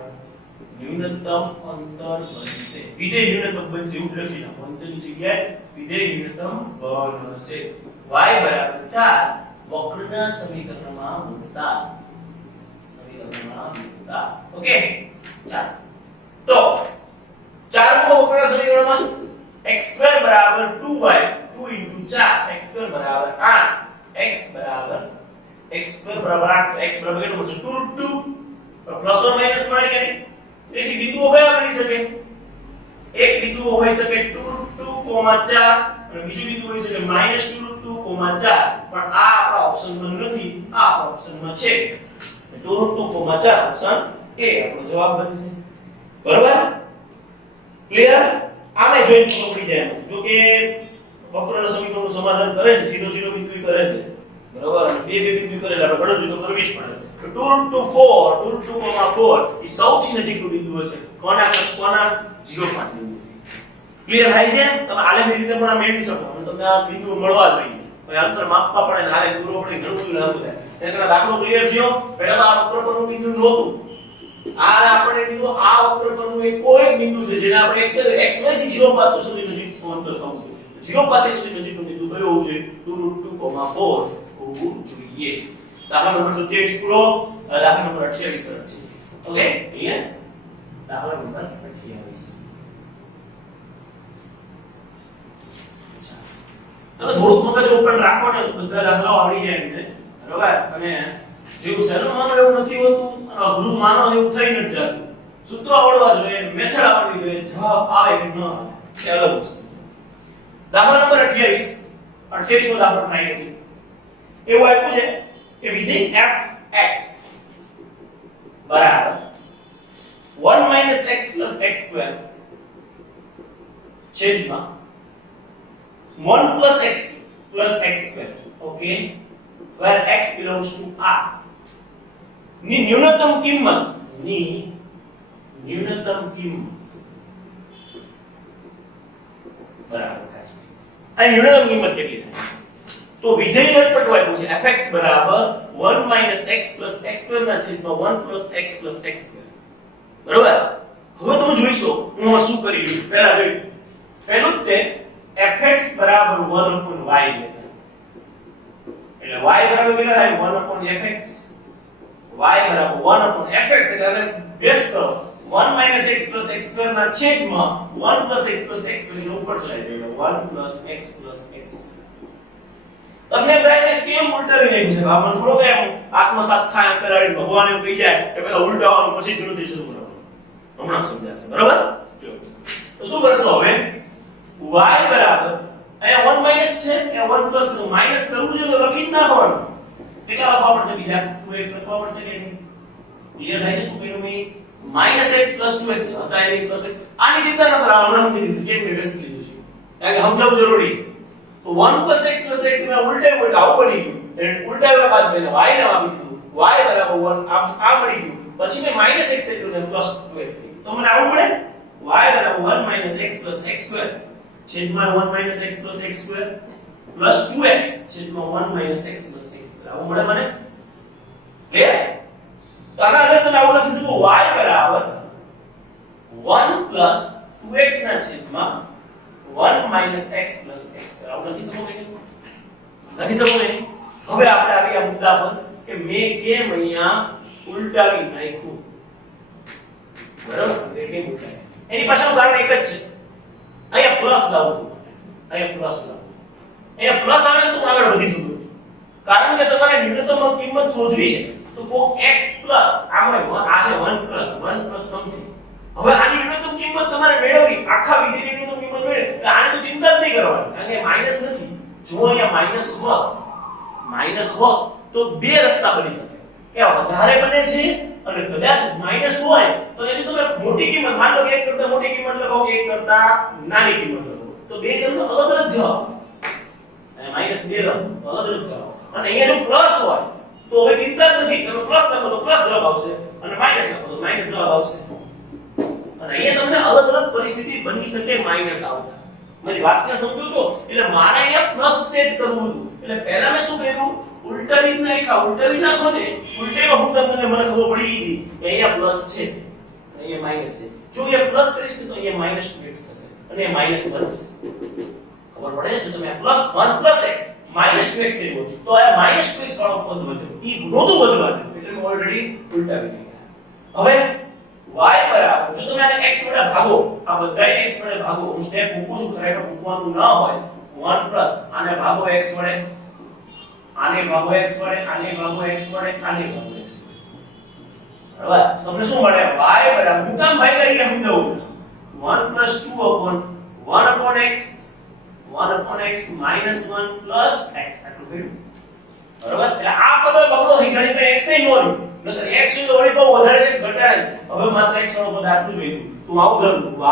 ન્યૂનતમ અંતર બનશે. વિધેય ન્યૂનતમ બનશે એવું લખી નાખો. અંતરની જગ્યાએ વિધેય ન્યૂનતમ બનશે. y બરાબર 4 વક્રના સમીકરણમાં મૂકતા. ઓકે, ચાલો તો 4 કો વક્રના સમીકરણમાં x2 બરાબર 2y 2 * 4 x2 બરાબર 8 x બરાબર 8 x બરાબર કેટલું છે 2√2 પ્લસ ઓર માઈનસ મળે કે નહીં. તેથી બિંદુઓ કયા બની શકે? એક બિંદુ હોઈ શકે 2√2, 4 અને બીજું બિંદુ હોઈ શકે -2√2, 4 પણ આ આપણા ઓપ્શનમાં નથી, આ આપણા ઓપ્શનમાં છે 2√2, 4 ઓપ્શન એ આપણો જવાબ બનશે. બરાબર, ક્લિયર? આને જોઈન પકડી જાય. જો કે વક્રના સમીકરણનું સમાધાન કરે છે 0 0 બિંદુ કરે છે, બરાબર, અને બે બિંદુ કરે એટલે આપણે ગણતરી તો કરવી જ પડે. 2√2, 4 એ સૌથી નજીકનું બિંદુ હશે કોના 0.5 બિંદુ. ક્લિયર થાય છે? તમે આલેખની રીતે પણ આ મેળવી શકો અને તમને આ બિંદુ મળવા જોઈએ. હવે અંતર માપવા પડે ને આલેખ દૂરો પડે ઘણું બધું લાંબુ થાય. એનો દાખલો ક્લિયર થયો? પહેલા તો આ વક્ર પરનું બિંદુ નહોતું. આ આપણે કીધું આ વક્ર પરનું એક કોઈ બિંદુ છે જેને આપણે xy થી 0.5 સુધી નજીકનું અંતર થવું જોઈએ. 0.5 સુધી નજીકનું બિંદુ કયું હોવું જોઈએ? 2√2, 4 હોવું જોઈએ. દાખલા નંબર 27 પૂરો. દાખલા નંબર 28 તરફ છે. Okay, clear? દાખલા નંબર 28. હવે થોડુંક મગજ ઓપન રાખો ને તો બધા દાખલાઓ આવડી જાય ને, બરાબર? અને જેવું સહેલું માનો એવું નથી હોતું, અઘરું માનો એવું થઈ નથી જતું. સૂત્રો આવડવા જોઈએ, મેથડ આવડવી જોઈએ, જવાબ આવે કે ન આવે એ અલગ વસ્તુ. દાખલા નંબર 28 નો દાખલો નાખી એવું આપ્યું છે કે વિધેય fx બરાબર 1 - x + x2 છેદમાં 1 + x + x2, okay, where x belongs to r ની ન્યૂનતમ કિંમત બરાબર થાય. આ ન્યૂનતમ કિંમત કેટલી થાય? તો વિધેય લટપટું આપ્યું છે fx બરાબર 1 - x + x2 ના છેદમાં 1 + x + x2. બરાબર? હવે તમે જોઈશો હું શું કરી લઉં. પહેલા જોઈ પહેલું તે fx બરાબર 1/y લેતા. એટલે y બરાબર કેટલા થાય? 1/fx. y બરાબર 1/fx એટલે આને બેઝ કરો 1 - x + x2 ના છેદમાં 1 + x + x2 ની ઉપર ચલાવી દેજો 1 + x + x. તમને થાય કે કેમ ઉલટાવી નાખ્યું છે? આપણને થોડો કે આત્મસાત થાય અંતરાળી ભગવાન એવું કહી જાય કે પહેલા ઉલટાવવાનું પછી ગણતરી શરૂ કરવાનું. હમણાં સમજાશે. બરાબર? જો તો શું કરશો હવે? y બરાબર અહીંયા 1 માઈનસ છે, અહીંયા 1 પ્લસ માઈનસ કરવું છે તો લખી જ નાખવાનું. કેટલા લખવા પડશે? બીજા 2x લખવા પડશે કે નહીં? ક્લિયર થાય છે શું કહ્યું મેં? -x + 2x હતા એની પ્લસ x. આની ચિંતા ન કરો, હમણાં સમજી લઈશું કેમ મેં વ્યસ્ત લીધું છે. કારણ કે સમજાવવું જરૂરી છે. તો 1 + x + x ને ઉલટાવ્યું આવું બની ગયું. એટલે ઉલટાવ્યા બાદ મેં y ને આપી દીધું. y બરાબર 1 આ મળી ગયું. પછી મેં -x એટલું ને +2x થઈ. તો મને આવું મળે y બરાબર 1 - x + x2 છેદમાં 1 - x + x2 + 2x છેદમાં 1 - x + x2 આવું મળે મને. ક્લિયર? તો આના આધારે તમે આવું લખી શકો y બરાબર 1 + 2x ના છેદમાં 1 - x + x આવું લખી શકો કે નહીં? લખી શકો ને? હવે આપણે આવી આ મુદ્દા પર કે મેં કેમ અહીંયા ઉલટાવી નાખ્યું. બરાબર? મેં કેમ ઉલટાવી? એની પાછળનું કારણ એક જ છે. અહીંયા પ્લસ લાવવું, અહીંયા પ્લસ લાવવું. અહીંયા પ્લસ આવે તો આગળ વધી શકો છો. કારણ કે તમારે ન્યૂનતમ કિંમત શોધવી છે. તો કો x પ્લસ આમાં આ છે 1 પ્લસ સમથિંગ. હવે આની ન્યૂનતમ કિંમત તમારે મેળવવી, આખા વિધેયની ન્યૂનતમ કિંમત મેળવે એટલે આને તો ચિંતા જ નહીં કરવાની. કારણ કે માઈનસ નથી. જો અહીંયા માઈનસ હોત તો બે રસ્તા બની શકે. કે વધારે બને છે અને કદાચ માઈનસ હોય તો એની તમે મોટી કિંમત માન લો કે 1 કરતા મોટી કિંમત લખો કે 1 કરતા નાની કિંમત લખો તો બે તમને અલગ અલગ જવાબ. અને -2 લખો અલગ અલગ જવાબ. અને અહીંયા જો પ્લસ હોય તો હવે ચિંતા જ નથી. તમે પ્લસ લખો તો પ્લસ જવાબ આવશે અને માઈનસ લખો તો માઈનસ જવાબ આવશે. અને અહીંયા તમને અલગ અલગ પરિસ્થિતિ બની શકે માઈનસ આવતા. મારી વાતને સમજો છો? એટલે મારે અહીંયા પ્લસ સેટ કરવું હતું. એટલે પહેલા મેં શું કર્યું? ઉલટાવી નાખો ને. ઉલટાવ્યો હું તમને મને ખબર પડી ગઈ કે અહીંયા પ્લસ છે. અહીંયા માઈનસ છે. જો અહીંયા પ્લસ કરીશ તો અહીંયા માઈનસ 2x થશે અને એ માઈનસ બનશે. ખબર પડે જો તમે plus 1 plus x minus 2x કર્યું તો આ માઈનસ 2x વાળો પદ વધ્યો. ઈ નહોતું વધવાનું એટલે મેં ઓલરેડી ઉલટાવી નાખ્યા. હવે y બરાબર જો તમે આને x વડે ભાગો, આ બધાયને x વડે ભાગો, હું સ્ટેપ મૂકું છું ખરેખર મૂકવાનું ન હોય. 1 પ્લસ આને ભાગો x વડે, આને ભાગો x વડે, આને ભાગો x વડે, આને ભાગો x વડે. બરાબર તમને શું મળે? y બરાબર હું કામ ભાઈ અહીંયા સમજાવું 1 + 2 upon 1 upon x 1 upon x minus 1 plus x આટલું કર્યું. બરાબર એટલે આ પદ બગડો થઈ ગયો એટલે x એ નોન નકર x તો વળી બહુ વધારે ઘટાડે. હવે માત્ર x વાળો પદ આટલું રહ્યું. તો આવું કરું y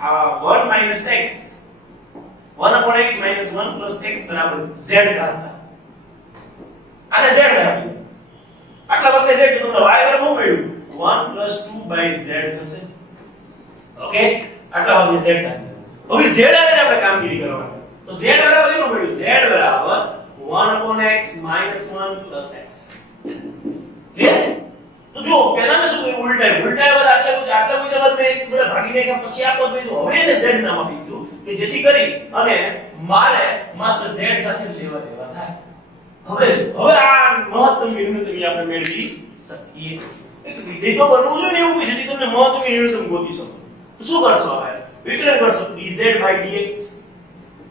આ 1 minus x 1 upon x minus 1 plus x બરાબર z કરતા આને z આપી આટલા વખતે z તો તમને y બરાબર શું મળ્યું 1 plus 2 by z થશે. ઓકે આટલા વખતે z થાય. હવે z આને જ આપણે કામગીરી કરવાની. તો z બરાબર કેટલું મળ્યું? z બરાબર 1 upon x minus 1 plus x. Clear? તો જો પહેલા મેં શું કર્યું? ઉલટાય બાદ આટલા મુજબ મેં x વડે ભાગી નાખ્યા પછી આ પદ મેળવ્યું. હવે એને z નામ આપી દીધું કે જેથી કરી અને મારે માત્ર z સાથે લેવા દેવા થાય. હવે આ મહત્તમ ન્યૂનતમ આપણે મેળવી શકીએ. એક વિધેય તો બનવું જોઈએ ને એવું કે જેથી તમને મહત્તમ ન્યૂનતમ ગોતી શકો. તો શું કરશો હવે? વિકલન કરશો dz by dx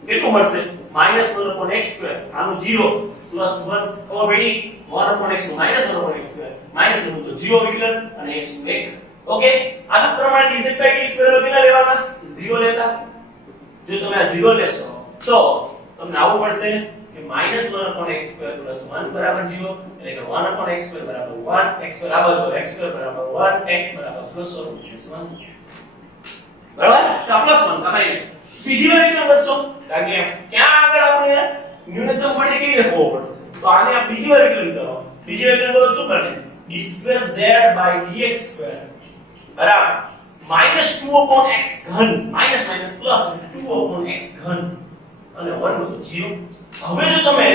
કેટલું મળશે? -1 upon x square આનું 0 plus 1 already 1 upon x -1 upon x square minus 1 તો 0 વિકલન અને x નું 1. ઓકે આદત પ્રમાણે dz by dx બરાબર કેટલા લેવાના? 0 લેતા. જો તમે આ 0 લેશો તો તમને આવું મળશે કે -1 upon x square plus 1 બરાબર 0 એટલે કે 1 upon x square બરાબર 1 x બરાબર x square બરાબર 1 x બરાબર +1 બરાબર તો +1 તમારે બીજી વાર કેમ કરશો? કારણ કે ક્યાં આગળ આપણે ન્યૂનતમ મળે કેવી રીતે ખબર પડશે? તો આને આ બીજી વાર વિકલન કરો. બીજી વાર વિકલન કરો શું કરે? d2z by dx square બરાબર -2 upon x ઘન minus minus plus 2 upon x ઘન અને 1 નો 0. હવે જો તમે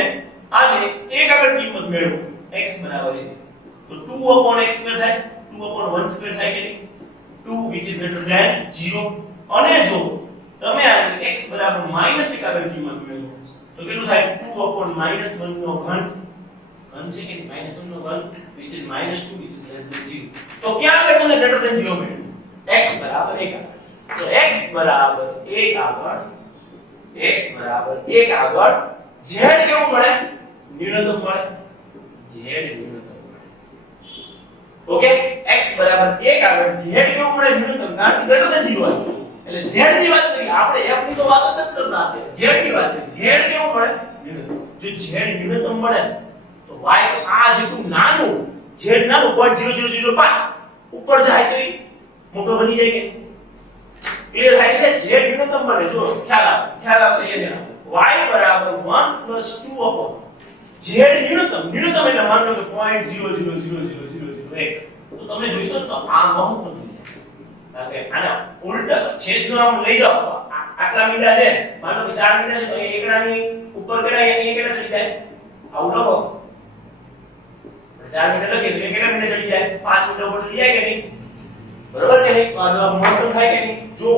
આને એક આગળ કિંમત મેળવો x બરાબર 1 તો 2 upon x સ્ક્વેર થાય 2 upon 1 સ્ક્વેર થાય કે નહીં? 2 which is greater than 0. અને જો તમે આને x બરાબર -1 આગળ કિંમત મેળવો તો કેટલું થાય? 2 upon -1 નો ઘન ઘન છે કે -1 નો ઘન which is -2 which is less than 0. તો ક્યાં આગળ તમને greater than 0 મળ્યું? x બરાબર 1 આગળ. તો x બરાબર 1 આગળ x બરાબર 1 આગળ z કેવું મળે? ન્યૂનતમ મળે. z ન્યૂનતમ મળે. ઓકે x બરાબર 1 આગળ z કેવું મળે? ન્યૂનતમ કારણ કે greater than 0 આવ્યું. એટલે z ની વાત કરી આપણે f ની તો વાત જ નથી કરતા આપણે z ની વાત કરી. z કેવું મળે? ન્યૂનતમ. જો z ન્યૂનતમ મળે તો y તો આ જેટલું નાનું z નાનું 0.0005 ઉપર જાય તો મોટો બની જાય કે ક્લિયર થાય છે? z ન્યૂનતમ મળે જો ખ્યાલ આવશે એને y બરાબર 1 + 2 upon z ન્યૂનતમ એટલે માનો કે 0.000001 તો તમે જોઈશો તો આ મહત્તમ થઈ જાય. કે આના ઉલટા છેદનો આમ લઈ જાઓ આટલા મીંડા છે માનો કે 4 મીંડા છે તો એ એકડાની ઉપર કેટલા એક એકડા ચડી જાય આવું લખો 4 મીંડા લખીએ તો એક એકડા મીંડા ચડી જાય 5 મીંડા ઉપર ચડી જાય કે નહીં? બરોબર કે નહીં? તો આ જવાબ મહત્તમ થાય કે નહીં? જો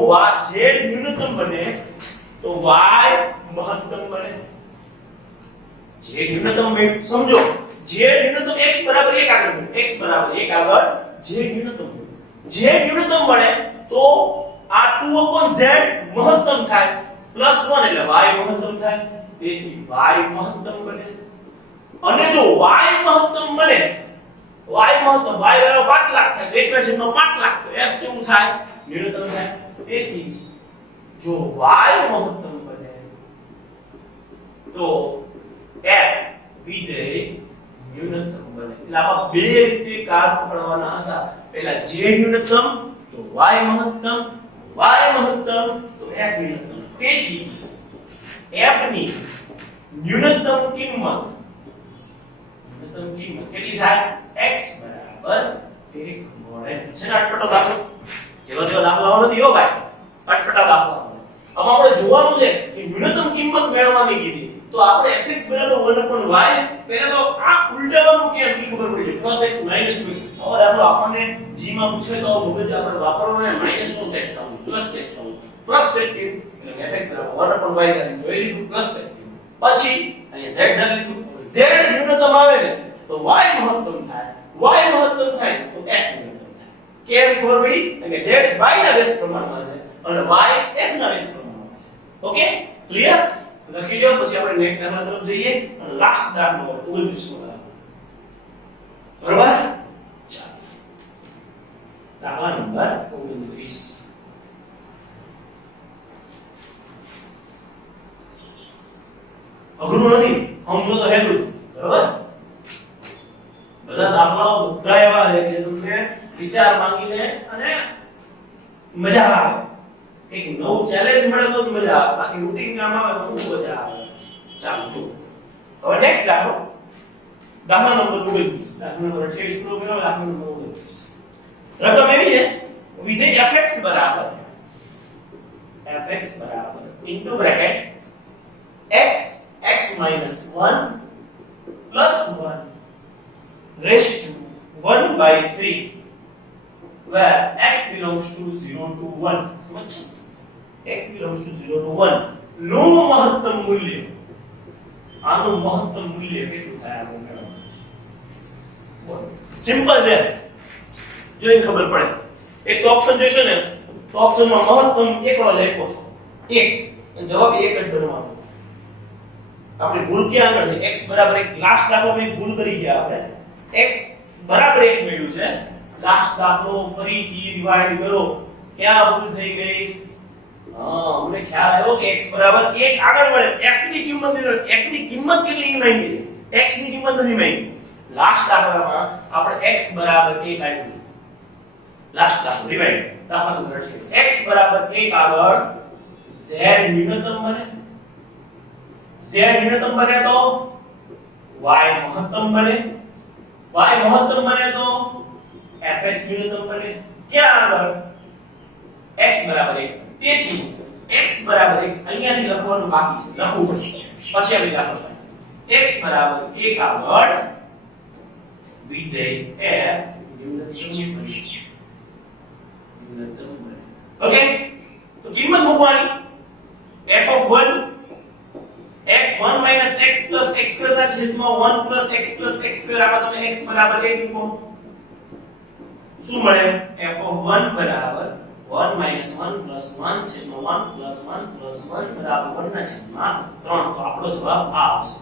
z ન્યૂનતમ બને તો y મહત્તમ બને. z ન્યૂનતમ સમજો z ન્યૂનતમ x બરાબર 1 આગળ x બરાબર 1 આગળ z ન્યૂનતમ z ન્યૂનતમ મળે તો આ 2 upon z મહત્તમ થાય +1 એટલે y મહત્તમ થાય. તેથી y મહત્તમ બને. અને જો y મહત્તમ બને y મહત્તમ y બરાબર 5 લાખ થાય 1/5 લાખ તો f કેવું થાય? ન્યૂનતમ થાય. તેથી જો y મહત્તમ બને તો f વિધેય ન્યૂનતમ બને. એટલે આમાં બે રીતે કાર પકડવાના હતા. પહેલા j ન્યૂનતમ તો y મહત્તમ તો f ન્યૂનતમ. તેથી f ની ન્યૂનતમ કિંમત કેટલી થાય? x બરાબર 1 મળે. છે ને અટપટો દાખલો? જેવો દાખલો નથી હો ભાઈ, અટપટા દાખલા. આમાં આપણે જોવાનું છે કે ન્યૂનતમ કિંમત મેળવવાની કીધી તો તો આપણે fx બરાબર 1/y પહેલા તો આ ઉલટાવાનું કેમ ઈ ખબર પડી જાય +x -2x હવે દાખલો આપણને g માં પૂછે તો મગજ આપણે વાપરવાનું ને માઈનસ નો સેટ થવાનું પ્લસ સેટ થવાનું પ્લસ સેટ કર્યું એટલે fx બરાબર 1/y કરીને જોઈ લીધું પ્લસ સેટ કર્યું પછી અહીંયા z ધારી લીધું z ન્યૂનતમ આવે ને તો y મહત્તમ થાય તો f ન્યૂનતમ થાય કેમ ખબર પડી કે z y ના બેઝ પ્રમાણમાં છે અને y f ના બેઝ પ્રમાણમાં છે ઓકે ક્લિયર લખી લો પછી આપણે નેક્સ્ટ દાખલા તરફ જઈએ અને લાસ્ટ દાખલો 29 નો બરાબર ચાલો દાખલા નંબર 29 અઘરું નથી ફોર્મ્યુલા તો હેલું બરાબર બધા દાખલાઓ બધા એવા છે કે તમને વિચાર માંગીને અને મજા આવે એક નવું ચેલેન્જ મળે તો મજા આવે બાકી રૂટીન કામ આવે તો મજા આવે ચાલો જો હવે નેક્સ્ટ દાખલા નંબર 29 દાખલા નંબર 28 પૂરો કર્યો દાખલા નંબર 29 રકમ એવી છે વિધેય fx બરાબર into bracket x x minus 1 plus 1 raised to 1/3 where x belongs to 0 to 1 x belongs to 0 to 1 નું મહત્તમ મૂલ્ય આનું મહત્તમ મૂલ્ય કેટલું થાય આપણે મેળવવાનું સિમ્પલ છે જોઈને ખબર પડે એક તો ઓપ્શન જોઈશે ને તો ઓપ્શનમાં મહત્તમ એક વાળો આપ્યો એક જવાબ એક જ બનવાનો આપણે ભૂલ ક્યાં આગળ છે x બરાબર 1 લાસ્ટ દાખલો મેં ભૂલ કરી ગયા આપણે x બરાબર 1 મેળવ્યું છે લાસ્ટ દાખલો ફરીથી રિવાઇન્ડ કરો ક્યાં ભૂલ થઈ ગઈ મને ખ્યાલ આવ્યો કે x બરાબર 1 આગળ મળે f ની કિંમત કેટલી માંગી x ની કિંમત નથી માંગી લાસ્ટ દાખલામાં આપણે x બરાબર 1 આપ્યું લાસ્ટ દાખલો રિવાઇન્ડ દાખલા નંબર 8 x બરાબર 1 આગળ z ન્યૂનતમ બને z ન્યૂનતમ બને તો y મહત્તમ બને તો fx ન્યૂનતમ બને ક્યાં આગળ x બરાબર 1 તેથી x બરાબર 1 અહીંયાથી લખવાનું બાકી છે લખવું પછી આપણે દાખલો થાય x બરાબર 1 આગળ વિધેય f ન્યૂનતમ બને ઓકે તો કિંમત મૂકવાની f of 1 1 minus x plus x square ના છેદમાં 1 plus x square આમાં તમે x બરાબર 1 મૂકો શું મળે f of 1 બરાબર 1 minus 1 plus 1 છેદમાં 1 plus 1 plus 1 બરાબર 1 ના છેદમાં 3 તો આપણો જવાબ આ આવશે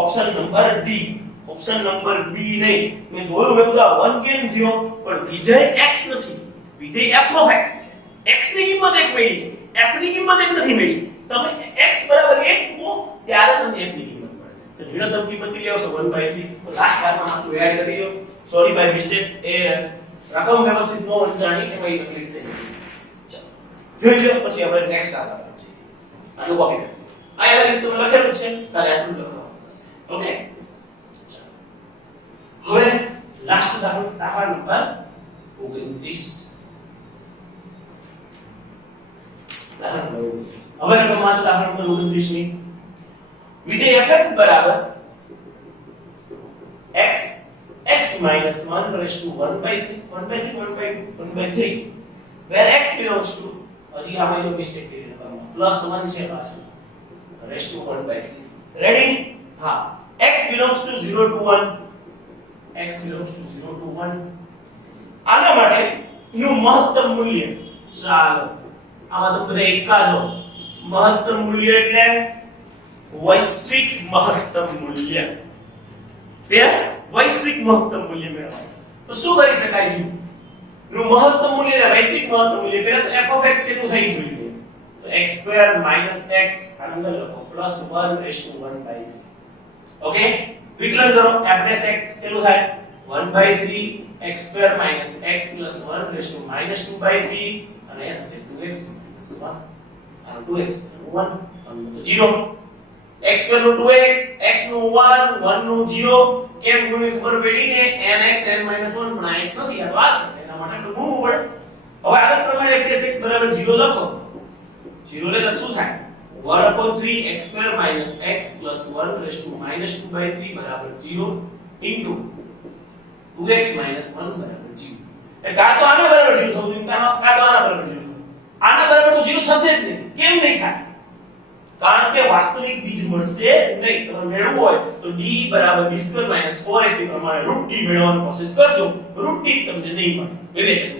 option number D option number B નહીં મેં જોયું મેં કીધું 1 કેમ થયો પણ વિધેય x નથી વિધેય f of x છે x ની કિંમત 1 મળી f ની કિંમત 1 નથી મળી તમે x બરાબર 1 મૂકો ત્યારે તમને f ની કિંમત મળે તો ન્યૂનતમ કિંમત કેટલી આવશે 1/3 તો લાસ્ટ વારમાં આટલું એડ કરી દો સોરી બાય મિસ્ટેક એ રકમ વ્યવસ્થિત નો વંચાણી કે ભાઈ તકલીફ થઈ જોઈ લો પછી આપણે નેક્સ્ટ આગળ જઈએ આનું કોપી કરી આ એના તમે લખેલું છે તારે આટલું લખવાનું છે ઓકે હવે લાસ્ટ દાખલા નંબર 29 દાખલા નંબર 29 હવે રકમ વાંચો દાખલા નંબર 29 ની વિધેય fx બરાબર x x minus 1 raised to 1/3 where x belongs to હજી આમાં જો મિસ્ટેક કરી લખવાનું +1 છે પાછળ raised to 1/3 રેડી હા x belongs to 0 to 1 x belongs to 0 to 1 આના માટે નું મહત્તમ મૂલ્ય ચાલો આમાં તો બધા એકાદો મહત્તમ મૂલ્ય એટલે વૈશ્વિક મહત્તમ મૂલ્ય વૈશ્વિક મહત્તમ મૂલ્ય મેળવવાનું તો શું કરી શકાય છે નું મહત્તમ મૂલ્ય અને વૈશ્વિક મહત્તમ મૂલ્ય પહેલા તો f of x કેટલું થઈ જોઈએ તો x2 - x અંદર લખો +1 raised to 1/3 ઓકે વિકલન કરો f(x) કેટલું થાય 1/3 x2 - x + 1 raised to -2/3 અને એ થશે 2x - 1 અને 2x 1 અને 0 x2 નું 2x x નું 1 1 નું 0 કેમ ગુણની ખબર પડી ને nx n - 1 પણ આ x નથી આ વાત છે એના માટે આપણે ગુણવું પડે હવે આગળ પ્રમાણે fx બરાબર 0 લખો 0 લે તો શું થાય 1/3 x square minus x plus 1 raised to minus 2/3 બરાબર 0 into 2x minus 1 બરાબર 0. એ કાં તો આના બરાબર 0 થવું જોઈએ, કાં તો આના બરાબર 0 થવું. આના બરાબર તો 0 થશે જ નહીં. કેમ નહીં થાય? કારણ કે વાસ્તવિક બીજ મળશે નહીં. તમે મેળવવું હોય તો d બરાબર b square minus 4ac પ્રમાણે √d મેળવવાની કોશિશ કરજો. √d તમને નહીં મળે. વિવેચન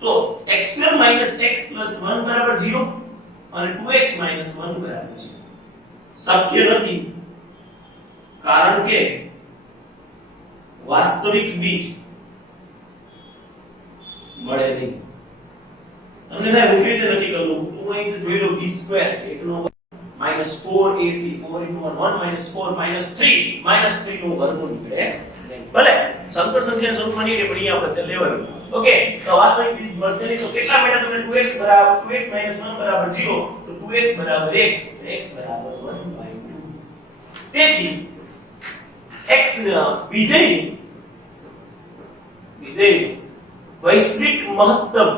તો x square minus x plus 1 બરાબર 0 અને 2x minus 1 બરાબર 0. શક્ય નથી કારણ કે વાસ્તવિક બીજ મળે નહીં. તમને થાય હું કેવી રીતે નક્કી કરું? હું અહીં જોઈ લો b square 1 નો minus 4ac 4 into 1 1 minus 4 minus 3 નો વર્ગમૂળ નીકળે નહીં. ભલે સંકર સંખ્યાના સ્વરૂપમાં નહીં પણ અહીંયા આપણે લેવાનું. ઓકે તો વાસ્તવિક બીજ મળશે નહીં તો કેટલા મળ્યા તમને 2x બરાબર 2x minus 1 બરાબર 0 તો 2x બરાબર 1 x બરાબર 1/2. તેથી x વિધેય વૈશ્વિક મહત્તમ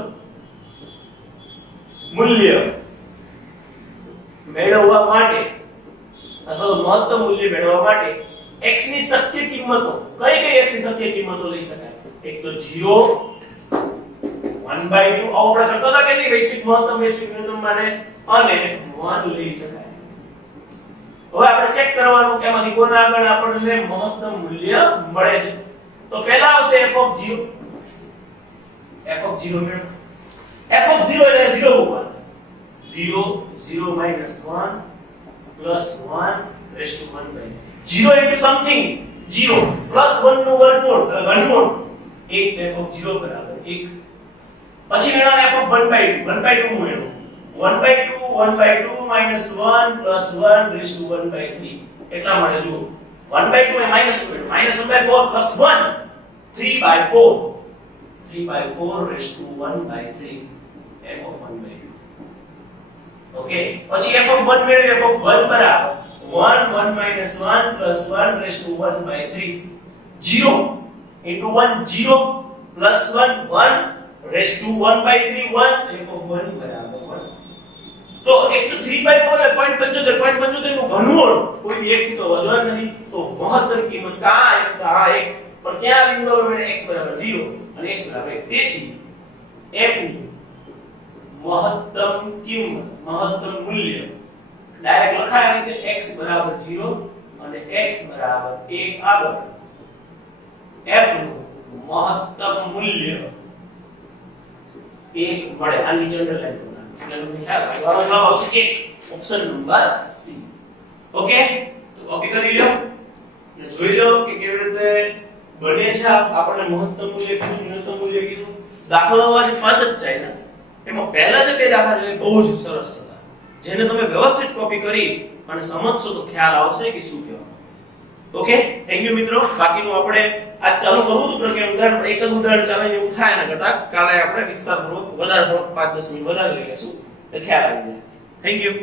મૂલ્ય મેળવવા માટે અથવા મહત્તમ મૂલ્ય મેળવવા માટે x ની શક્ય કિંમતો કઈ x ની શક્ય કિંમતો લઈ શકાય? એક તો 0 1/2 આવો આપણે કરતા હતા કે નહીં વૈશ્વિક મહત્તમ માટે અને 1 લઈ શકાય. હવે આપણે ચેક કરવાનું કે એમાંથી કોના આગળ આપણને મહત્તમ મૂલ્ય મળે છે. તો પહેલા આવશે f(0) મેળવો. f(0) એટલે 0 મૂકવાનું. 0 0 minus 1 plus 1 raised to 1/2. 0 into something 0 plus 1 નું વર્ગમૂળ ઘનમૂળ 1 f(0) બરાબર 1. પછી મેળવવાનો f(1/2) 1/2 મેળવો. 1/2 minus 1 plus 1 raised to 1/3 કેટલા મળે જુઓ. 1/2 એ minus 2 minus 1/4 plus 1 3/4 raised to 1/3 f(1/2). Okay પછી f(1) મેળવીએ. f(1) બરાબર 1 minus 1 plus 1 raised to 1/3 0 into 1 0 plus 1 1 raised to 1/3 1 f(1) બરાબર 1. તો એક તો 3/4 એટલે 0.75 નું ઘનમૂળ કોઈ દી 1 થી તો વધવાનું નથી. તો મહત્તમ કિંમત કા 1 પણ ક્યાં બિંદુ આવે x બરાબર 0 અને x બરાબર 1. તેથી f ની મહત્તમ મૂલ્ય ડાયરેક્ટ લખાય આ રીતે x બરાબર 0 અને x બરાબર 1 આગળ f નું મહત્તમ મૂલ્ય 1 મળે. આ નીચે અંડરલાઈન કરવાનું એટલે તમને ખ્યાલ આવે. જવાબ આવશે 1 ઓપ્શન નંબર સી. ઓકે તો કોપી કરી લો અને જોઈ લો કે કેવી રીતે બને છે. આપણને મહત્તમ મૂલ્ય કીધું, ન્યૂનતમ મૂલ્ય કીધું. દાખલાઓ આજે 5 જ ચાલ્યા. એમાં પહેલા જે બે દાખલા છે બહુ જ સરસ હતા. જેને તમે વ્યવસ્થિત કોપી કરી અને સમજશો તો ખ્યાલ આવશે કે શું કહેવાનું. ઓકે થેન્ક યુ મિત્રો. બાકીનું આપણે આજ ચાલુ કરવું હતું પણ કે ઉદાહરણ એક જ ઉદાહરણ ચાલે એવું થાય એના કરતા કાલે આપણે વિસ્તારપૂર્વક વધારે 5-10 મિનિટ વધારે લઈ લેશું એટલે ખ્યાલ આવી જાય. Thank you.